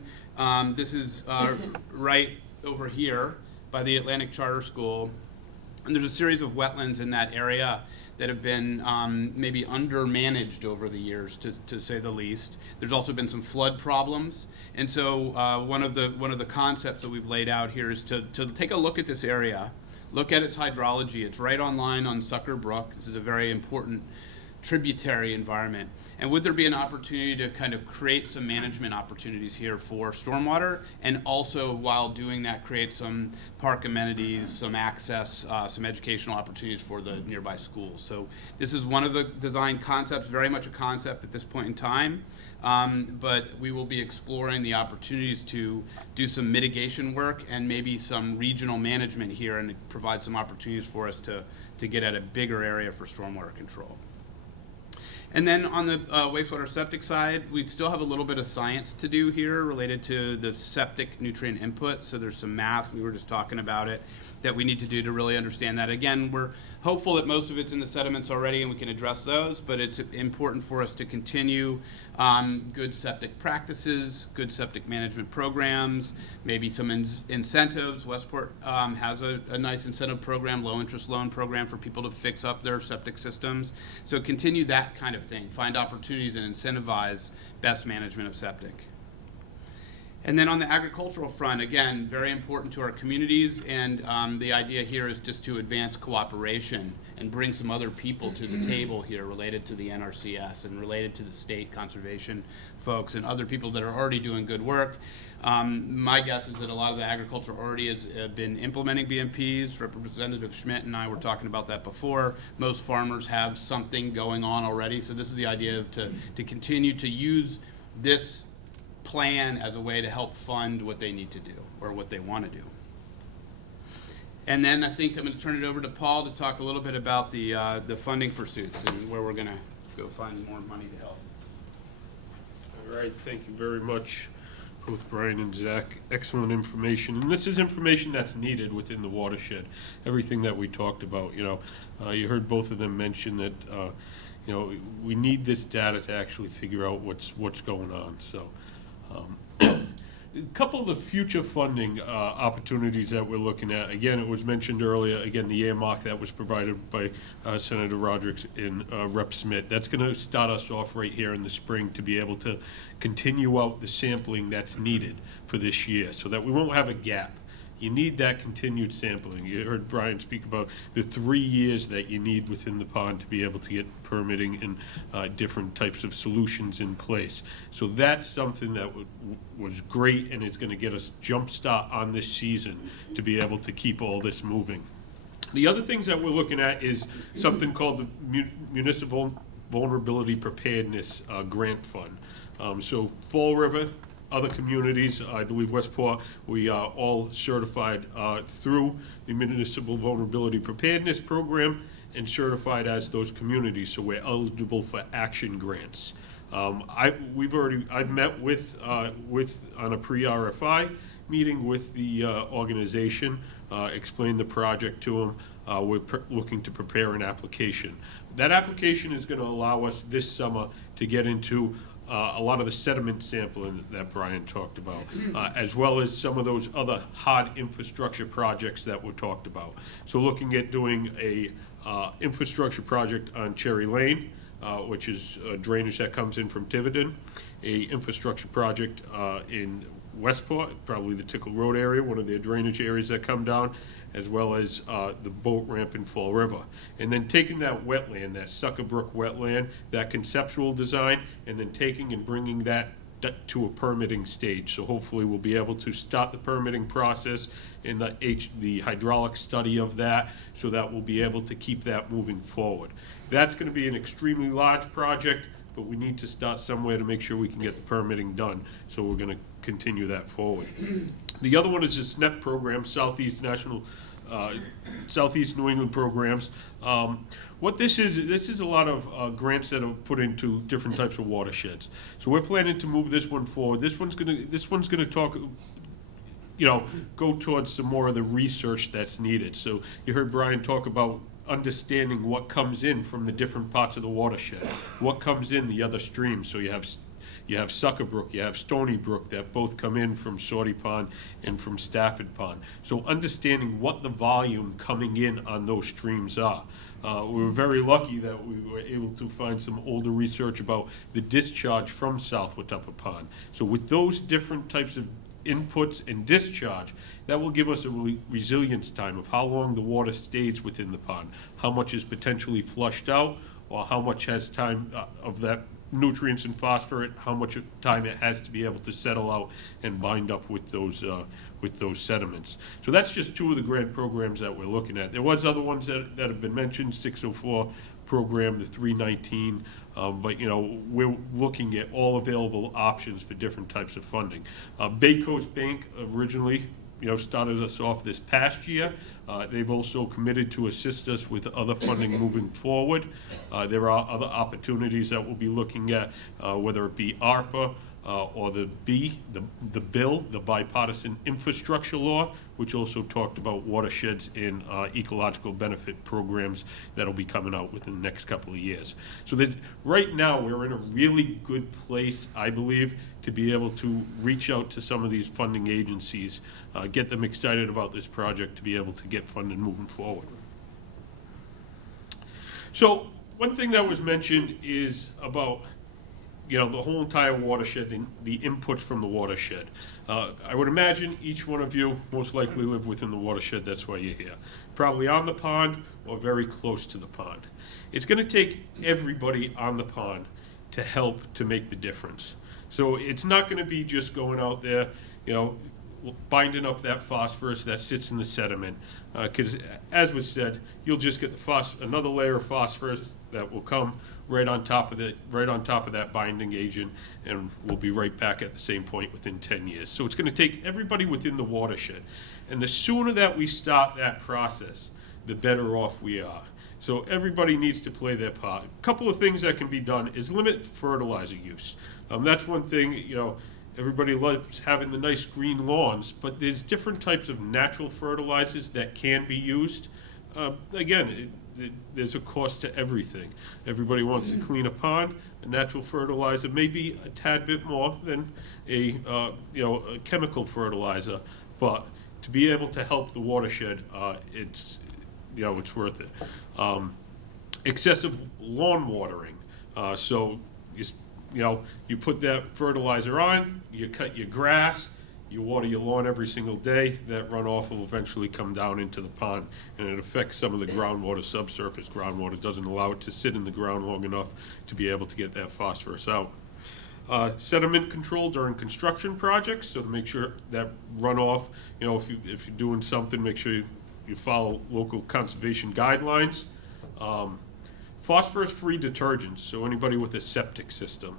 This is right over here by the Atlantic Charter School. And there's a series of wetlands in that area that have been maybe undermanaged over the years, to say the least. There's also been some flood problems, and so one of the concepts that we've laid out here is to take a look at this area, look at its hydrology. It's right online on Sucker Brook. This is a very important tributary environment. And would there be an opportunity to kind of create some management opportunities here for stormwater, and also while doing that create some park amenities, some access, some educational opportunities for the nearby schools. So this is one of the design concepts, very much a concept at this point in time, but we will be exploring the opportunities to do some mitigation work and maybe some regional management here, and provide some opportunities for us to get at a bigger area for stormwater control. And then on the wastewater septic side, we still have a little bit of science to do here related to the septic nutrient input. So there's some math, we were just talking about it, that we need to do to really understand that. Again, we're hopeful that most of it's in the sediments already and we can address those, but it's important for us to continue good septic practices, good septic management programs, maybe some incentives. Westport has a nice incentive program, low interest loan program for people to fix up their septic systems. So continue that kind of thing, find opportunities and incentivize best management of septic. And then on the agricultural front, again, very important to our communities, and the idea here is just to advance cooperation and bring some other people to the table here related to the NRCS and related to the state conservation folks and other people that are already doing good work. My guess is that a lot of the agriculture already has been implementing BMPs. Representative Schmidt and I were talking about that before. Most farmers have something going on already, so this is the idea of to continue to use this plan as a way to help fund what they need to do or what they want to do. And then I think I'm going to turn it over to Paul to talk a little bit about the funding pursuits and where we're going to go find more money to help. All right, thank you very much, both Brian and Zach. Excellent information, and this is information that's needed within the watershed. Everything that we talked about, you heard both of them mention that, we need this data to actually figure out what's going on. So. A couple of the future funding opportunities that we're looking at, again, it was mentioned earlier, again, the earmark that was provided by Senator Roderick and Rep. Smith. That's going to start us off right here in the spring to be able to continue out the sampling that's needed for this year so that we won't have a gap. You need that continued sampling. You heard Brian speak about the 3 years that you need within the pond to be able to get permitting and different types of solutions in place. So that's something that was great, and it's going to get us jump start on this season to be able to keep all this moving. The other things that we're looking at is something called the Municipal Vulnerability Preparedness Grant Fund. So Fall River, other communities, I believe Westport, we are all certified through the Municipal Vulnerability Preparedness Program and certified as those communities, so we're eligible for action grants. I've met with on a pre-RFI meeting with the organization, explained the project to them. We're looking to prepare an application. That application is going to allow us this summer to get into a lot of the sediment sampling that Brian talked about, as well as some of those other hard infrastructure projects that were talked about. So looking at doing a infrastructure project on Cherry Lane, which is drainage that comes in from Tiverton, a infrastructure project in Westport, probably the Tickle Road area, one of their drainage areas that come down, as well as the boat ramp in Fall River. And then taking that wetland, that Sucker Brook wetland, that conceptual design, and then taking and bringing that to a permitting stage. So hopefully we'll be able to start the permitting process in the hydraulic study of that, so that we'll be able to keep that moving forward. That's going to be an extremely large project, but we need to start somewhere to make sure we can get the permitting done. So we're going to continue that forward. The other one is the SNEP program, Southeast New England programs. What this is a lot of grants that are put into different types of watersheds. So we're planning to move this one forward. This one's gonna talk, go towards some more of the research that's needed. So you heard Brian talk about understanding what comes in from the different parts of the watershed, what comes in the other streams. So you have You have Sucker Brook, you have Stony Brook that both come in from Shorty Pond and from Stafford Pond. So understanding what the volume coming in on those streams are. We were very lucky that we were able to find some older research about the discharge from South Watuppa Pond. So with those different types of inputs and discharge, that will give us a resilience time of how long the water stays within the pond, how much is potentially flushed out, or how much has time of that nutrients and phosphorus, how much time it has to be able to settle out and bind up with those sediments. So that's just two of the grant programs that we're looking at. There was other ones that have been mentioned, 604 program, the 319, but we're looking at all available options for different types of funding. Bay Coast Bank originally started us off this past year. They've also committed to assist us with other funding moving forward. There are other opportunities that we'll be looking at, whether it be ARPA or the bill, the bipartisan infrastructure law, which also talked about watersheds and ecological benefit programs that'll be coming out within the next couple of years. So right now, we're in a really good place, I believe, to be able to reach out to some of these funding agencies, get them excited about this project to be able to get funding moving forward. So one thing that was mentioned is about the whole entire watershed, the inputs from the watershed. I would imagine each one of you most likely live within the watershed, that's why you're here. Probably on the pond or very close to the pond. It's going to take everybody on the pond to help to make the difference. So it's not going to be just going out there, binding up that phosphorus that sits in the sediment, because as was said, you'll just get another layer of phosphorus that will come right on top of that binding agent, and we'll be right back at the same point within 10 years. So it's going to take everybody within the watershed, and the sooner that we start that process, the better off we are. So everybody needs to play their part. A couple of things that can be done is limit fertilizer use. That's one thing, everybody loves having the nice green lawns, but there's different types of natural fertilizers that can be used. Again, there's a cost to everything. Everybody wants to clean a pond. A natural fertilizer may be a tad bit more than a chemical fertilizer, but to be able to help the watershed, it's worth it. Excessive lawn watering. So you put that fertilizer on, you cut your grass, you water your lawn every single day, that runoff will eventually come down into the pond, and it affects some of the groundwater, subsurface groundwater, doesn't allow it to sit in the ground long enough to be able to get that phosphorus out. Sediment control during construction projects, so to make sure that runoff, if you're doing something, make sure you follow local conservation guidelines. Phosphorus-free detergents, so anybody with a septic system.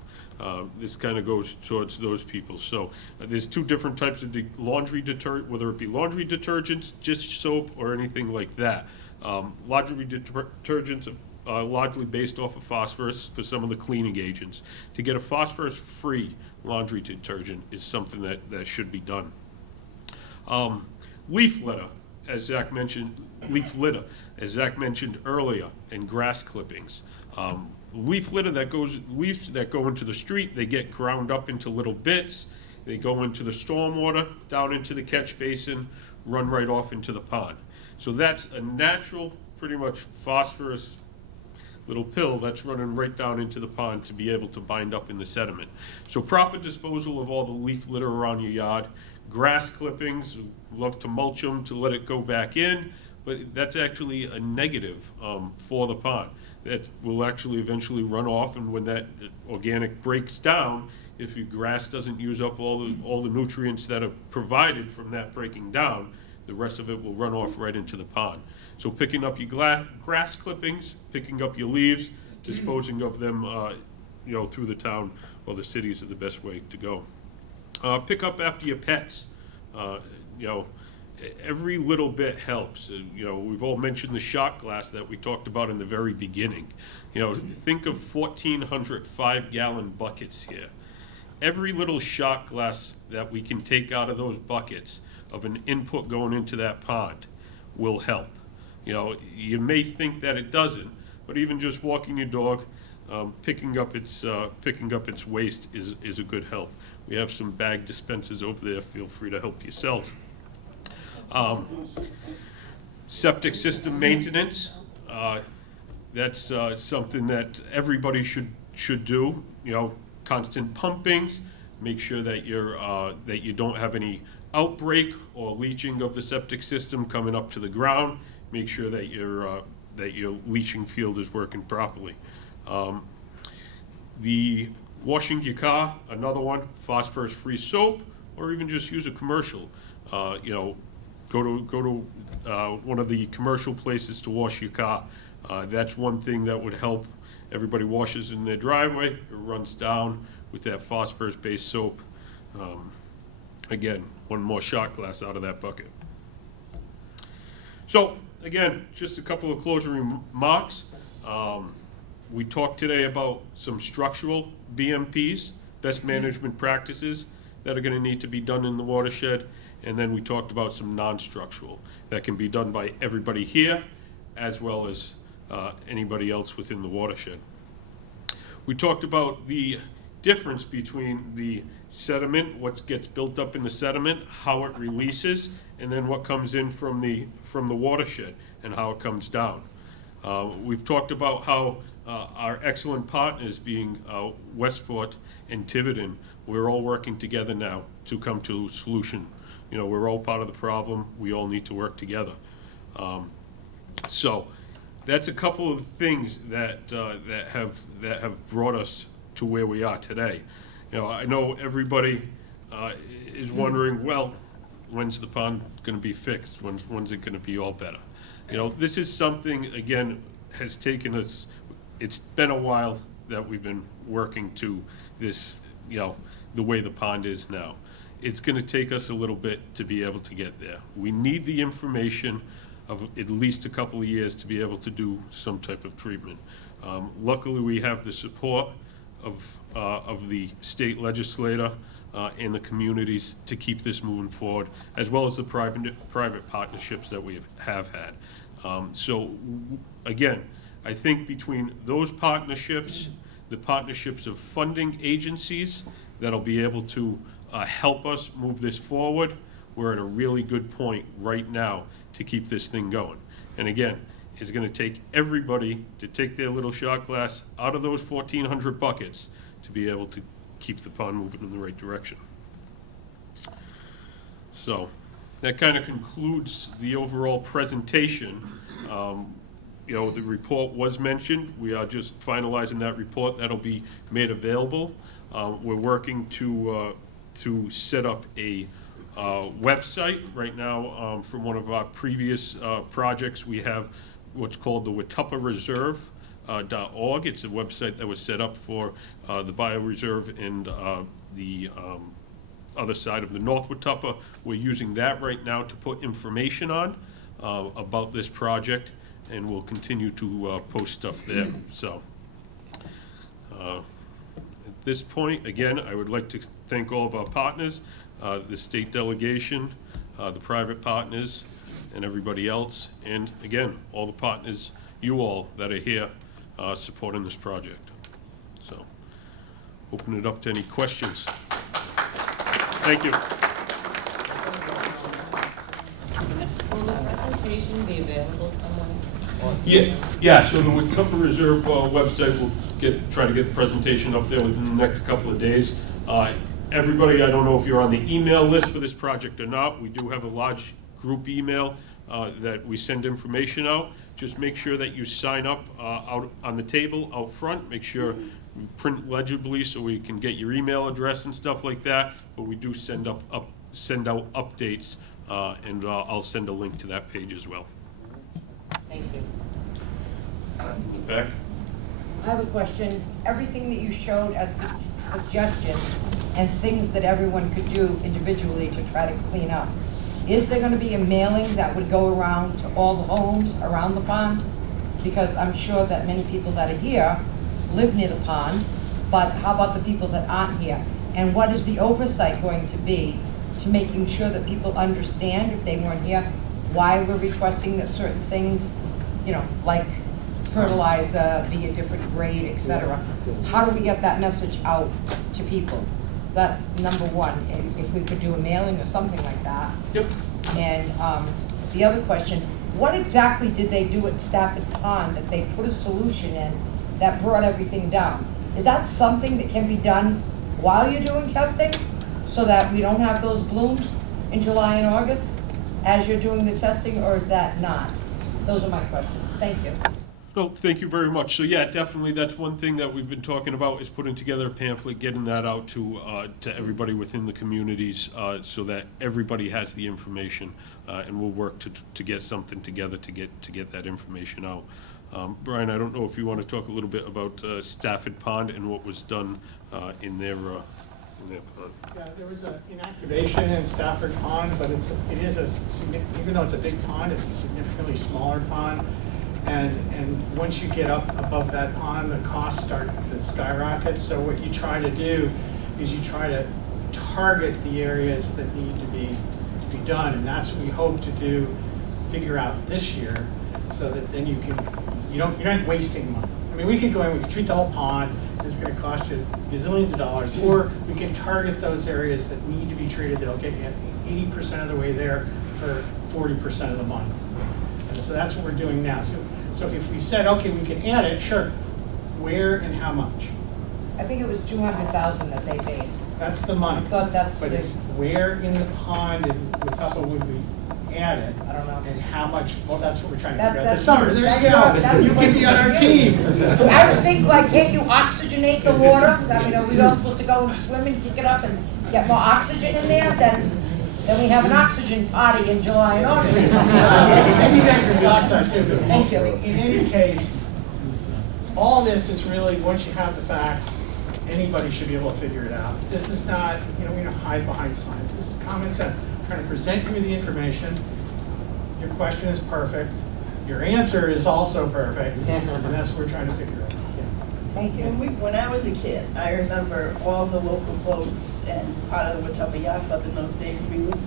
This kind of goes towards those people. So there's two different types of laundry detergent, whether it be laundry detergents, dish soap, or anything like that. Laundry detergents are largely based off of phosphorus for some of the cleaning agents. To get a phosphorus-free laundry detergent is something that should be done. Leaf litter, as Zach mentioned, earlier, and grass clippings. Leaf litter leaves that go into the street, they get ground up into little bits, they go into the stormwater, down into the catch basin, run right off into the pond. So that's a natural, pretty much phosphorus little pill that's running right down into the pond to be able to bind up in the sediment. So proper disposal of all the leaf litter around your yard. Grass clippings, love to mulch them to let it go back in, but that's actually a negative for the pond. That will actually eventually run off, and when that organic breaks down, if your grass doesn't use up all the nutrients that are provided from that breaking down, the rest of it will run off right into the pond. So picking up your grass clippings, picking up your leaves, disposing of them through the town or the cities are the best way to go. Pick up after your pets. Every little bit helps. We've all mentioned the shot glass that we talked about in the very beginning. Think of 1,400 5-gallon buckets here. Every little shot glass that we can take out of those buckets of an input going into that pond will help. You may think that it doesn't, but even just walking your dog, picking up its waste is a good help. We have some bag dispensers over there. Feel free to help yourself. Septic system maintenance. That's something that everybody should do. You know, constant pumpings. Make sure that you don't have any outbreak or leaching of the septic system coming up to the ground. Make sure that your leaching field is working properly. The washing your car, another one, phosphorus-free soap, or even just use a commercial. You know, go to one of the commercial places to wash your car. That's one thing that would help. Everybody washes in their driveway, it runs down with that phosphorus-based soap. Again, one more shot glass out of that bucket. So, again, just a couple of closing remarks. We talked today about some structural BMPs, best management practices, that are going to need to be done in the watershed. And then we talked about some non-structural that can be done by everybody here as well as anybody else within the watershed. We talked about the difference between the sediment, what gets built up in the sediment, how it releases, and then what comes in from the watershed and how it comes down. We've talked about how our excellent partners being Westport and Tiverton, we're all working together now to come to a solution. You know, we're all part of the problem. We all need to work together. So that's a couple of things that have brought us to where we are today. You know, I know everybody is wondering, well, when's the pond going to be fixed? When's it going to be all better? You know, this is something, again, has taken us, it's been a while that we've been working to this, you know, the way the pond is now. It's going to take us a little bit to be able to get there. We need the information of at least a couple of years to be able to do some type of treatment. Luckily, we have the support of the state legislator and the communities to keep this moving forward, as well as the private partnerships that we have had. So again, I think between those partnerships, the partnerships of funding agencies that'll be able to help us move this forward, we're at a really good point right now to keep this thing going. And again, it's going to take everybody to take their little shot glass out of those 1,400 buckets to be able to keep the pond moving in the right direction. So that kind of concludes the overall presentation. You know, the report was mentioned. We are just finalizing that report. That'll be made available. We're working to set up a website right now. From one of our previous projects, we have what's called the Watuppa Reserve.org. It's a website that was set up for the bioreserve and the other side of the North Watuppa. We're using that right now to put information on about this project, and we'll continue to post stuff there. So at this point, again, I would like to thank all of our partners, the state delegation, the private partners, and everybody else, and again, all the partners, you all that are here supporting this project. So, open it up to any questions. Thank you. Will the presentation be available somewhere? Yeah. So the Watuppa Reserve website will try to get the presentation up there within the next couple of days. Everybody, I don't know if you're on the email list for this project or not. We do have a large group email that we send information out. Just make sure that you sign up out on the table out front. Make sure you print legibly so we can get your email address and stuff like that. But we do send out updates, and I'll send a link to that page as well. Thank you. Back. I have a question. Everything that you showed as suggestions and things that everyone could do individually to try to clean up, is there going to be a mailing that would go around to all the homes around the pond? Because I'm sure that many people that are here live near the pond, but how about the people that aren't here? And what is the oversight going to be to making sure that people understand, if they weren't here, why we're requesting that certain things, you know, like fertilizer, be a different grade, et cetera. How do we get that message out to people? That's number one, if we could do a mailing or something like that. Yep. And the other question, what exactly did they do at Stafford Pond that they put a solution in that brought everything down? Is that something that can be done while you're doing testing, so that we don't have those blooms in July and August as you're doing the testing, or is that not? Those are my questions. Thank you. No, thank you very much. So yeah, definitely, that's one thing that we've been talking about, is putting together a pamphlet, getting that out to everybody within the communities, so that everybody has the information, and we'll work to get something together to get that information out. Brian, I don't know if you want to talk a little bit about Stafford Pond and what was done in their pond. Yeah, there was an inactivation in Stafford Pond, but it is even though it's a big pond, it's a significantly smaller pond. And once you get up above that pond, the costs start to skyrocket. So what you try to do is you try to target the areas that need to be done, and that's what we hope to figure out this year, so that then you're not wasting money. I mean, we can go in, we can treat the whole pond, it's gonna cost you gazillions of dollars, or we can target those areas that need to be treated, that'll get you 80% of the way there for 40% of the money. And so that's what we're doing now. So if we said, okay, we can add it, sure, where and how much? I think it was 200,000 that they paid. That's the money. I thought that's But the- it's where in the pond in Watuppa would we add it? I don't know. And how much, well, that's what we're trying to That- figure out this that's- summer. There that's you what- that's go. You what can be on our we team. I would think, like, can't you oxygenate the water? I mean, are we all supposed to go and swim and kick it up and get more oxygen in there? Then we have an oxygen party in July and August. Maybe nitrous oxide too. but Thank you. In any case, all this is really, once you have the facts, anybody should be able to figure it out. This is not, we don't hide behind science. This is common sense. I'm trying to present you with the information. Your question is perfect. Your answer is also perfect. And that's what we're trying to figure out. Yeah. Thank you. When I was a kid, I remember all the local boats and part of the Watuppa Yacht Club in those days, we would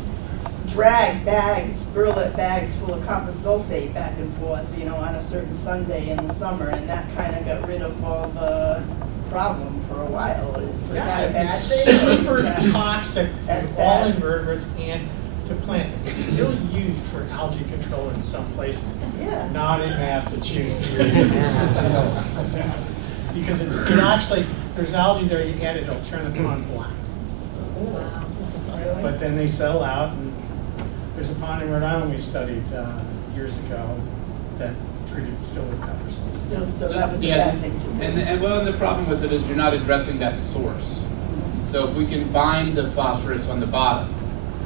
drag bags, burlap bags full of copper sulfate back and forth, on a certain Sunday in the summer, and that kind of got rid of all the problem for a while. Was that a bad It's thing? super Yeah. toxic That's to all bad. invertebrates and to plants. It's still used for algae control in some places, Yeah. not in Massachusetts. Because it actually, there's algae there, you add it, it'll turn the pond black. But then they settle out, and there's a pond in Rhode Island we studied years ago that treated still with copper sulfate. So that was a Yeah, bad thing to do. and the problem with it is you're not addressing that source. So if we can find the phosphorus on the bottom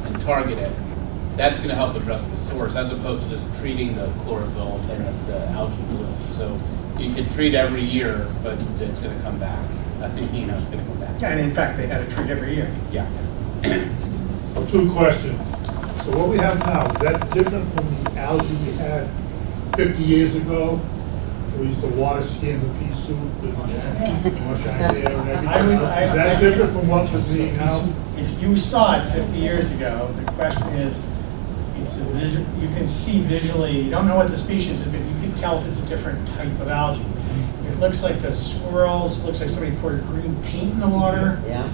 and target it, that's gonna help address the source, as opposed to just treating the chlorophyll and the algae bloom. So you can treat every year, but it's gonna come back. I think, it's gonna come back. And in fact, they had to treat every year. Yeah. So 2 questions. So what we have now, is that different from the algae we had 50 years ago? We used to water skin the pea soup and wash our hair and everything. Is that different from what we're seeing now? If you saw it 50 years ago, the question is, it's a visual, you can see visually, you don't know what the species is, but you can tell if it's a different type of algae. It looks like the swirls, looks like somebody poured green paint in the water. Yeah.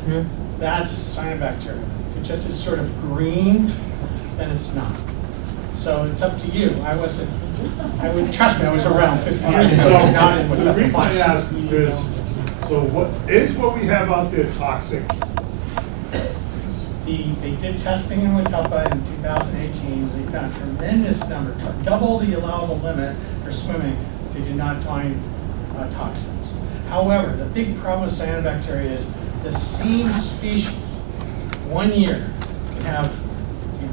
That's cyanobacteria. If it just is sort of green, then it's not. So it's up to you. I would, trust me, I was around 50 years ago, not in what's The up reason I ask is, so what we have out there toxic? They did testing in Watuppa in 2018. They found a tremendous number, double the allowable limit for swimming. They did not find toxins. However, the big problem with cyanobacteria is the same species, 1 year, can have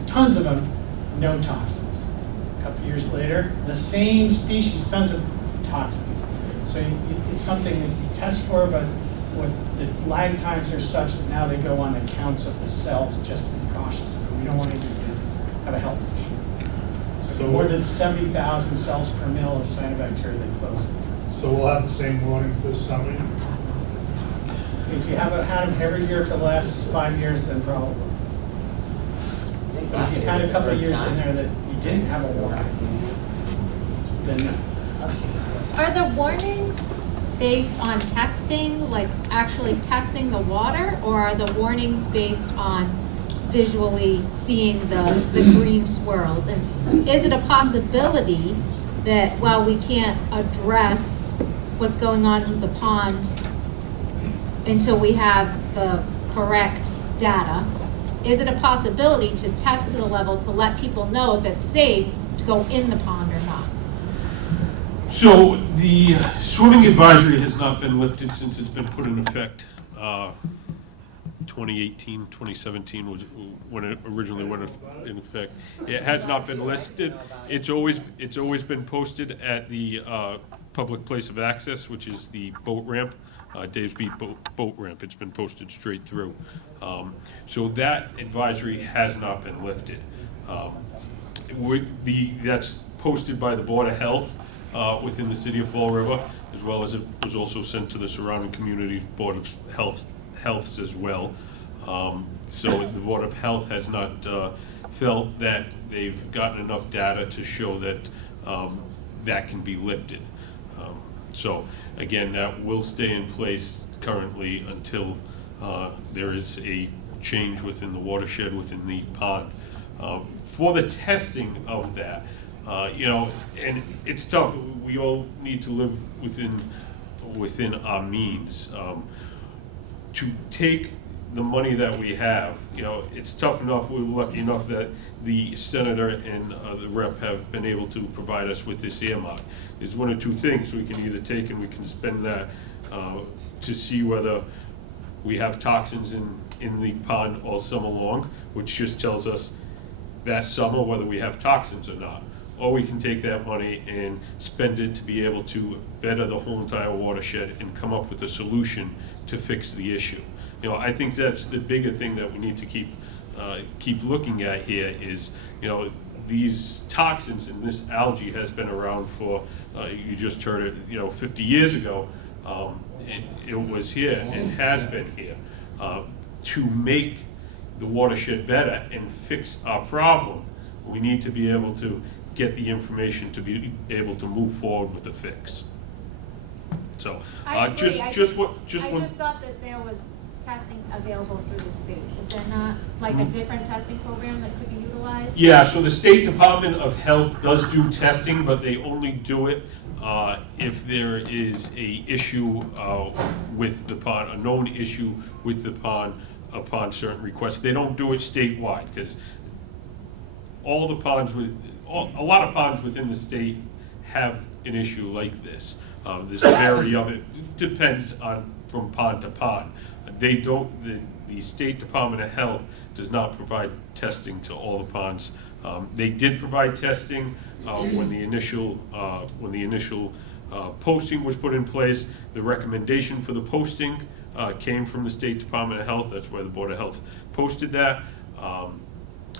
tons of them, no toxins. A couple years later, the same species, tons of toxins. So it's something that you test for, but the lag times are such that now they go on the counts of the cells just to be cautious. We don't want anybody to have a health issue. So more than 70,000 cells per mil of cyanobacteria, they close it. So we'll have the same warnings this summer? If you haven't had them every year for the last 5 years, then probably. But if you had a couple of years in there that you didn't have a warning, then no. Are the warnings based on testing, like actually testing the water, or are the warnings based on visually seeing the green swirls? And is it a possibility that while we can't address what's going on in the pond until we have the correct data, is it a possibility to test to the level to let people know if it's safe to go in the pond or not? So the swimming advisory has not been lifted since it's been put in effect. 2018, 2017 was when it originally went in effect. It has not been listed. It's always been posted at the public place of access, which is the boat ramp, Dave's Beach boat ramp. It's been posted straight through. So that advisory has not been lifted. That's posted by the Board of Health within the city of Fall River, as well as it was also sent to the surrounding community Board of Healths as well. So the Board of Health has not felt that they've gotten enough data to show that that can be lifted. So again, that will stay in place currently until there is a change within the watershed, within the pond. For the testing of that, and it's tough. We all need to live within our means. To take the money that we have, it's tough enough. We're lucky enough that the senator and the rep have been able to provide us with this earmark. There's one or two things we can either take and we can spend that to see whether we have toxins in the pond all summer long, which just tells us that summer whether we have toxins or not. Or we can take that money and spend it to be able to better the whole entire watershed and come up with a solution to fix the issue. I think that's the bigger thing that we need to keep looking at here is, these toxins and this algae has been around for, you just heard it, 50 years ago. It was here and has been here. To make the watershed better and fix our problem, we need to be able to get the information to be able to move forward with the fix. So, I agree. just I one. just thought that there was testing available through the state. Is there not like a different testing program that could be utilized? Yeah, so the State Department of Health does do testing, but they only do it if there is a issue with the pond, a known issue with the pond upon certain requests. They don't do it statewide because all the ponds a lot of ponds within the state have an issue like this. The severity of it depends on from pond to pond. They don't. The State Department of Health does not provide testing to all the ponds. They did provide testing when the initial posting was put in place. The recommendation for the posting came from the State Department of Health. That's why the Board of Health posted that.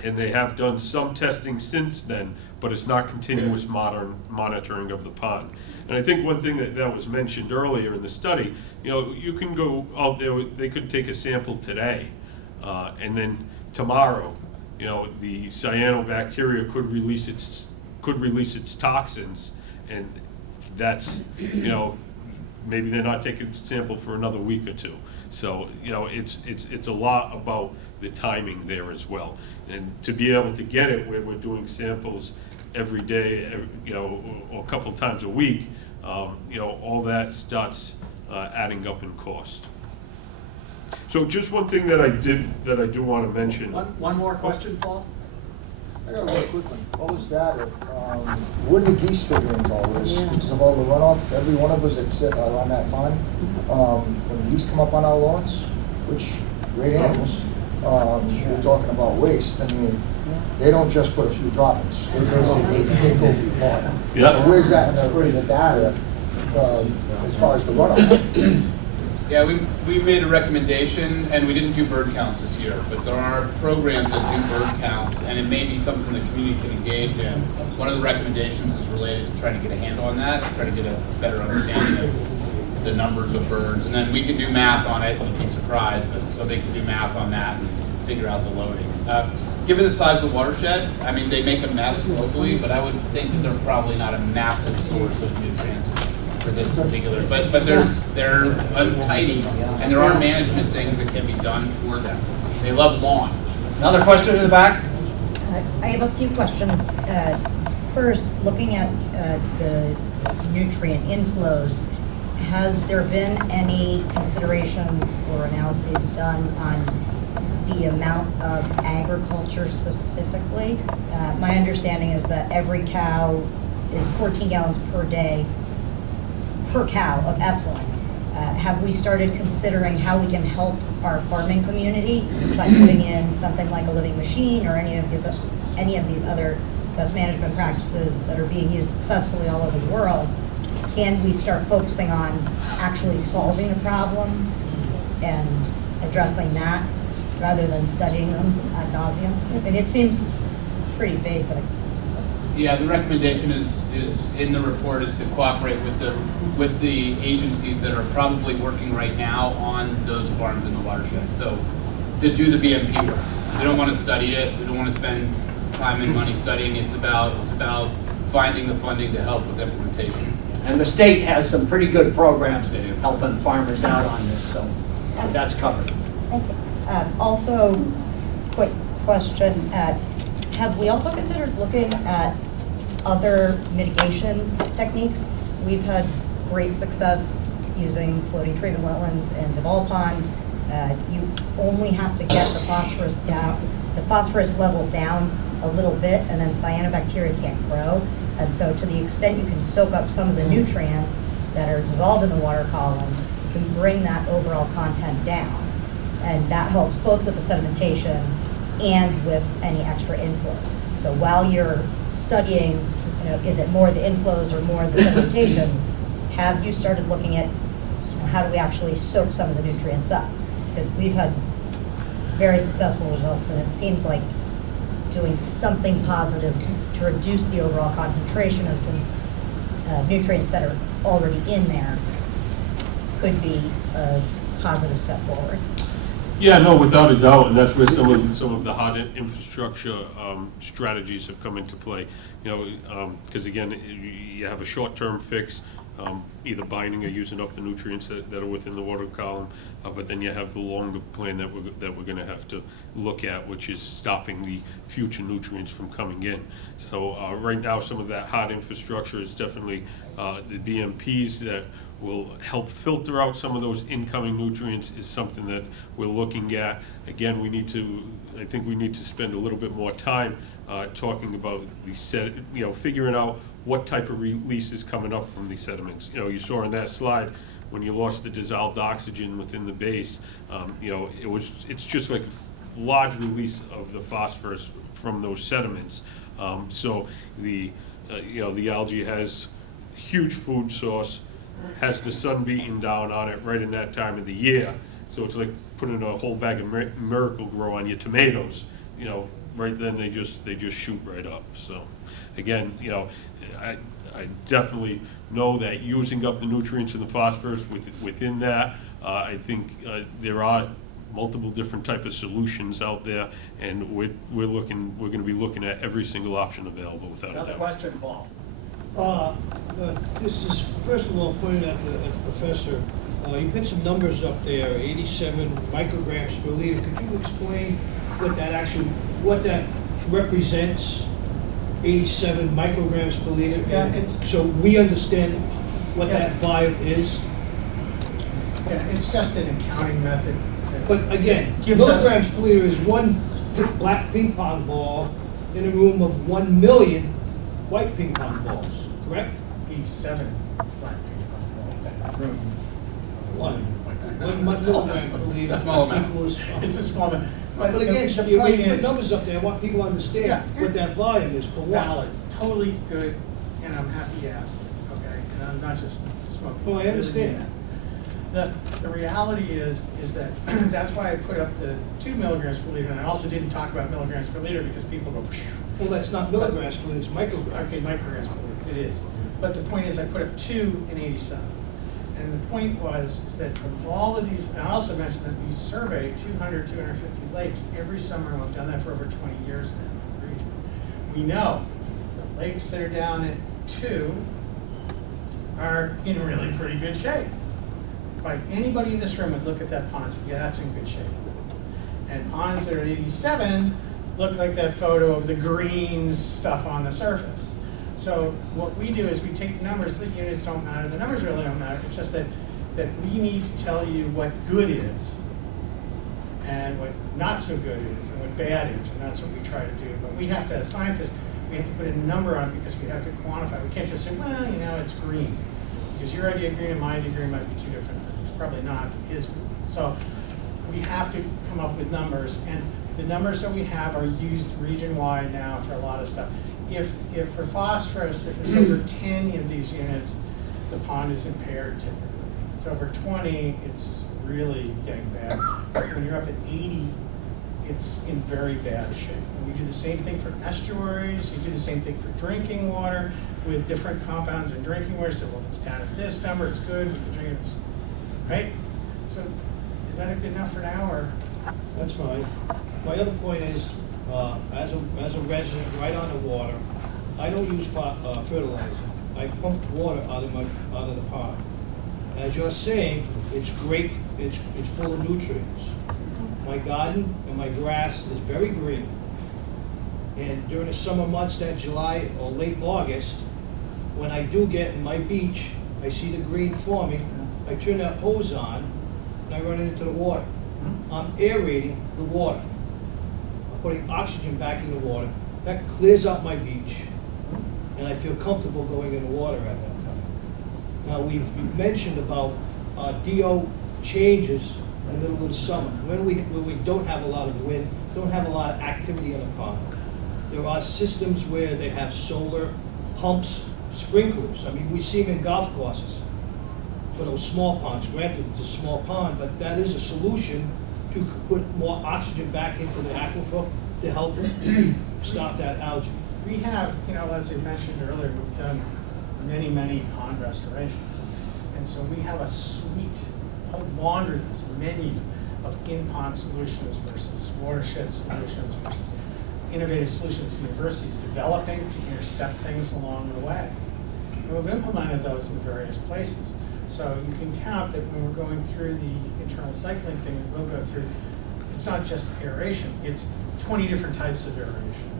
And they have done some testing since then, but it's not continuous monitoring of the pond. And I think one thing that was mentioned earlier in the study, you can go out there, they could take a sample today, and then tomorrow, the cyanobacteria could release its toxins, and that's, maybe they're not taking a sample for another week or two. So, it's a lot about the timing there as well. And to be able to get it where we're doing samples every day, or a couple times a week, all that starts adding up in cost. So just one thing that I do want to mention. One more question, Paul? I got a real quick one. All this data, where do the geese figure into all this? Because of all the runoff, every one of us that sit on that pond, when geese come up on our lawns, which great animals, you're talking about waste. I mean, they don't just put a few droppings. They basically take over the pond. Yeah. So where's that in the data as far as the runoff? Yeah, we made a recommendation, and we didn't do bird counts this year, but there are programs that do bird counts, and it may be something the community can engage in. One of the recommendations is related to trying to get a handle on that, try to get a better understanding of the numbers of birds, and then we can do math on it. You'd be surprised, but so they can do math on that and figure out the loading. Given the size of the watershed, I mean, they make a mess locally, but I would think that they're probably not a massive source of nuisance for this particular, but they're untidy, and there are management things that can be done for them. They love lawn. Another question in the back? I have a few questions. First, looking at the nutrient inflows, has there been any considerations or analyses done on the amount of agriculture specifically? My understanding is that every cow is 14 gallons per day per cow of effluent. Have we started considering how we can help our farming community by putting in something like a living machine or any of these other best management practices that are being used successfully all over the world? Can we start focusing on actually solving the problems and addressing that rather than studying them ad nauseum? I mean, it seems pretty basic. Yeah, the recommendation is in the report is to cooperate with the agencies that are probably working right now on those farms in the watershed. So to do the BMP work. We don't want to study it. We don't want to spend time and money studying. It's about finding the funding to help with implementation. And the state has some pretty good programs that are helping farmers out on this, so that's covered. Thank you. Also, quick question, have we also considered looking at other mitigation techniques? We've had great success using floating treatment wetlands in Duval Pond. You only have to get the phosphorus level down a little bit, and then cyanobacteria can't grow. And so to the extent you can soak up some of the nutrients that are dissolved in the water column, you can bring that overall content down. And that helps both with the sedimentation and with any extra inflows. So while you're studying, is it more the inflows or more the sedimentation, have you started looking at how do we actually soak some of the nutrients up? Because we've had very successful results, and it seems like doing something positive to reduce the overall concentration of the nutrients that are already in there could be a positive step forward. Yeah, no, without a doubt, and that's where some of the hard infrastructure strategies have come into play. Because again, you have a short-term fix, either binding or using up the nutrients that are within the water column, but then you have the longer plan that we're going to have to look at, which is stopping the future nutrients from coming in. So right now, some of that hard infrastructure is definitely the BMPs that will help filter out some of those incoming nutrients is something that we're looking at. Again, I think we need to spend a little bit more time talking about figuring out what type of release is coming up from these sediments. You saw in that slide when you lost the dissolved oxygen within the base, it's just like a large release of the phosphorus from those sediments. So the algae has huge food source, has the sun beating down on it right in that time of the year. So it's like putting a whole bag of Miracle Grow on your tomatoes. Right then they just shoot right up. So again, I definitely know that using up the nutrients and the phosphorus within that, I think there are multiple different type of solutions out there, and we're going to be looking at every single option available without a doubt. Another question, Paul. This is, first of all, pointed at the professor. You put some numbers up there, 87 micrograms per liter. Could you explain what that represents, 87 micrograms per liter? Yeah, so we understand what that volume is? Yeah, it's just an accounting method. But again, Gives milligrams per liter is one black ping pong ball in a room of 1 million white ping pong balls, correct? 87 black ping pong balls. One milligram per liter. It's a small amount. Equals, It's a small amount. but again, the you point put is numbers up there, I want people to understand what that volume is for what. valid, totally good, and I'm happy you asked, okay? And I'm not just smoking. Oh, I understand. The reality is that that's why I put up the 2 milligrams per liter, and I also didn't talk about milligrams per liter because people go, Well, that's not milligrams per liter, it's micrograms. okay, micrograms per liter, it is. But the point is I put up 2 in 87. And the point is that from all of these, and I also mentioned that we survey 200, 250 lakes every summer, and I've done that for over 20 years now in the region. We know the lakes that are down at 2 are in really pretty good shape. Like anybody in this room would look at that pond and say, yeah, that's in good shape. And ponds that are 87 look like that photo of the green stuff on the surface. So what we do is we take the numbers, the units don't matter, the numbers really don't matter, it's just that we need to tell you what good is and what not so good is and what bad is, and that's what we try to do. But we have to, as scientists, we have to put a number on it because we have to quantify. We can't just say, well, you know, it's green. Because your idea of green and my idea of green might be two different things. Probably not his. So we have to come up with numbers, and the numbers that we have are used region-wide now for a lot of stuff. If for phosphorus, if it's over 10 of these units, the pond is impaired typically. If it's over 20, it's really getting bad. When you're up at 80, it's in very bad shape. And we do the same thing for estuaries. You do the same thing for drinking water with different compounds in drinking water. So, well, if it's down at this number, it's good. We can drink it, right? So, is that good enough for now, or? That's fine. My other point is, as a resident right on the water, I don't use fertilizer. I pump water out of the pond. As you're saying, it's great. It's full of nutrients. My garden and my grass is very green. And during the summer months, that July or late August, when I do get in my beach, I see the green forming. I turn that hose on, and I run it into the water. I'm aerating the water. I'm putting oxygen back in the water. That clears out my beach, and I feel comfortable going in the water at that time. Now, we've mentioned about DO changes in the middle of the summer, when we don't have a lot of wind, don't have a lot of activity in the pond. There are systems where they have solar pumps, sprinklers. I mean, we see them in golf courses for those small ponds. Granted, it's a small pond, but that is a solution to put more oxygen back into the aquifer to help stop that algae. We have, you know, as I mentioned earlier, we've done many, many pond restorations. And so we have a suite, a laundry list, a menu of in-pond solutions versus watershed solutions versus innovative solutions universities developing to intercept things along the way. And we've implemented those in various places. So you can count that when we're going through the internal cycling thing that we'll go through, it's not just aeration, it's 20 different types of aeration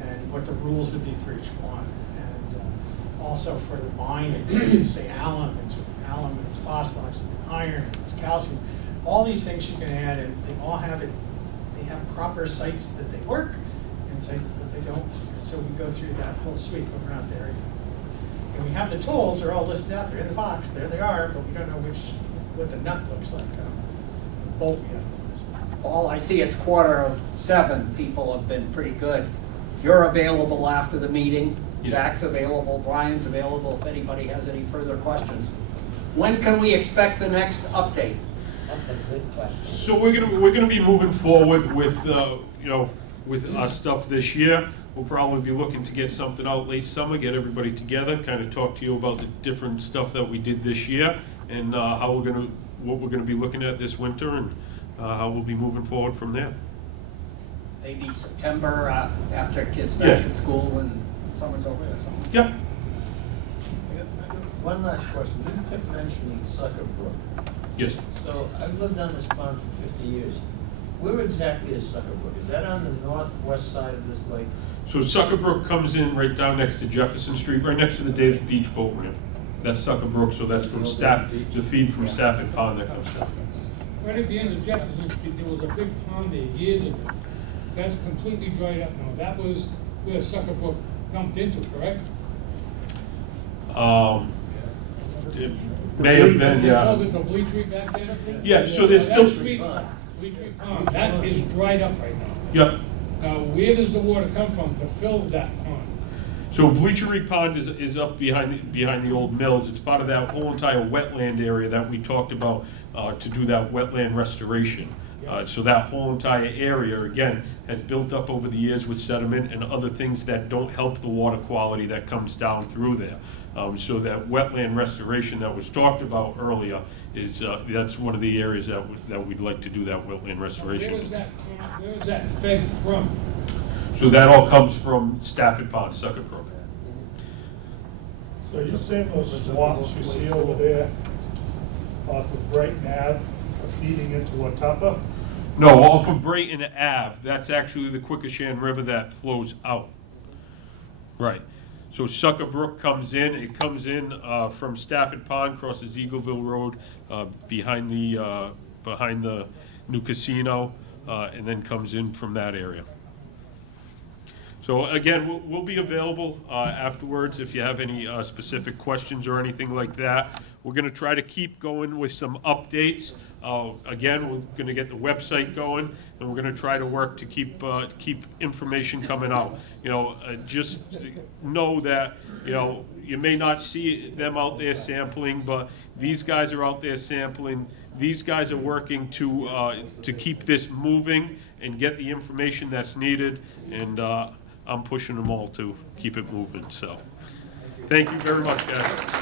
and what the rules would be for each one. And also for the binding, say alum, it's phosphox, it's iron, it's calcium. All these things you can add, and they all have it. They have proper sites that they work and sites that they don't. And so we go through that whole suite, but we're not there yet. And we have the tools, they're all listed out there in the box, there they are, but we don't know what the nut looks like, the bolt we have to use. Paul, I see it's 6:45. People have been pretty good. You're available after the meeting. Zach's available, Brian's available if anybody has any further questions. When can we expect the next update? That's a good question. So we're gonna be moving forward with with our stuff this year. We'll probably be looking to get something out late summer, get everybody together, kind of talk to you about the different stuff that we did this year and what we're gonna be looking at this winter and how we'll be moving forward from there. Maybe September after kids back in school and summer's over or something? Yep. One last question. You kept mentioning Sucker Brook. Yes. So I've lived on this pond for 50 years. Where exactly is Sucker Brook? Is that on the northwest side of this lake? So Sucker Brook comes in right down next to Jefferson Street, right next to the Davis Beach boat ramp. That's Sucker Brook, so that's from the feed from Stafford Pond that comes down. Right at the end of Jefferson Street, there was a big pond there years ago. That's completely dried up now. That was where Sucker Brook dumped into, correct? It may have been, yeah. So there's a bleachery back there? Yeah, so there's That still. Bleachery Pond, that is dried up right now. Yep. Now, where does the water come from to fill that pond? So Bleachery Pond is up behind the old mills. It's part of that whole entire wetland area that we talked about to do that wetland restoration. So that whole entire area, again, has built up over the years with sediment and other things that don't help the water quality that comes down through there. So that wetland restoration that was talked about earlier is that's one of the areas that we'd like to do that wetland restoration. Where is that fed from? So that all comes from Stafford Pond, Sucker Brook. So you're saying those swamps you see over there off of Brighton Ave are feeding into Watuppa? No, off of Brayton Ave, that's actually the Quikasham River that flows out. Right. So Sucker Brook comes in, it comes in from Stafford Pond, crosses Eagleville Road, behind the new casino, and then comes in from that area. So again, we'll be available afterwards if you have any specific questions or anything like that. We're gonna try to keep going with some updates. Again, we're gonna get the website going, and we're gonna try to work to keep information coming out. You know, just know that, you know, you may not see them out there sampling, but these guys are out there sampling. These guys are working to keep this moving and get the information that's needed, and I'm pushing them all to keep it moving, so. Thank you very much, guys.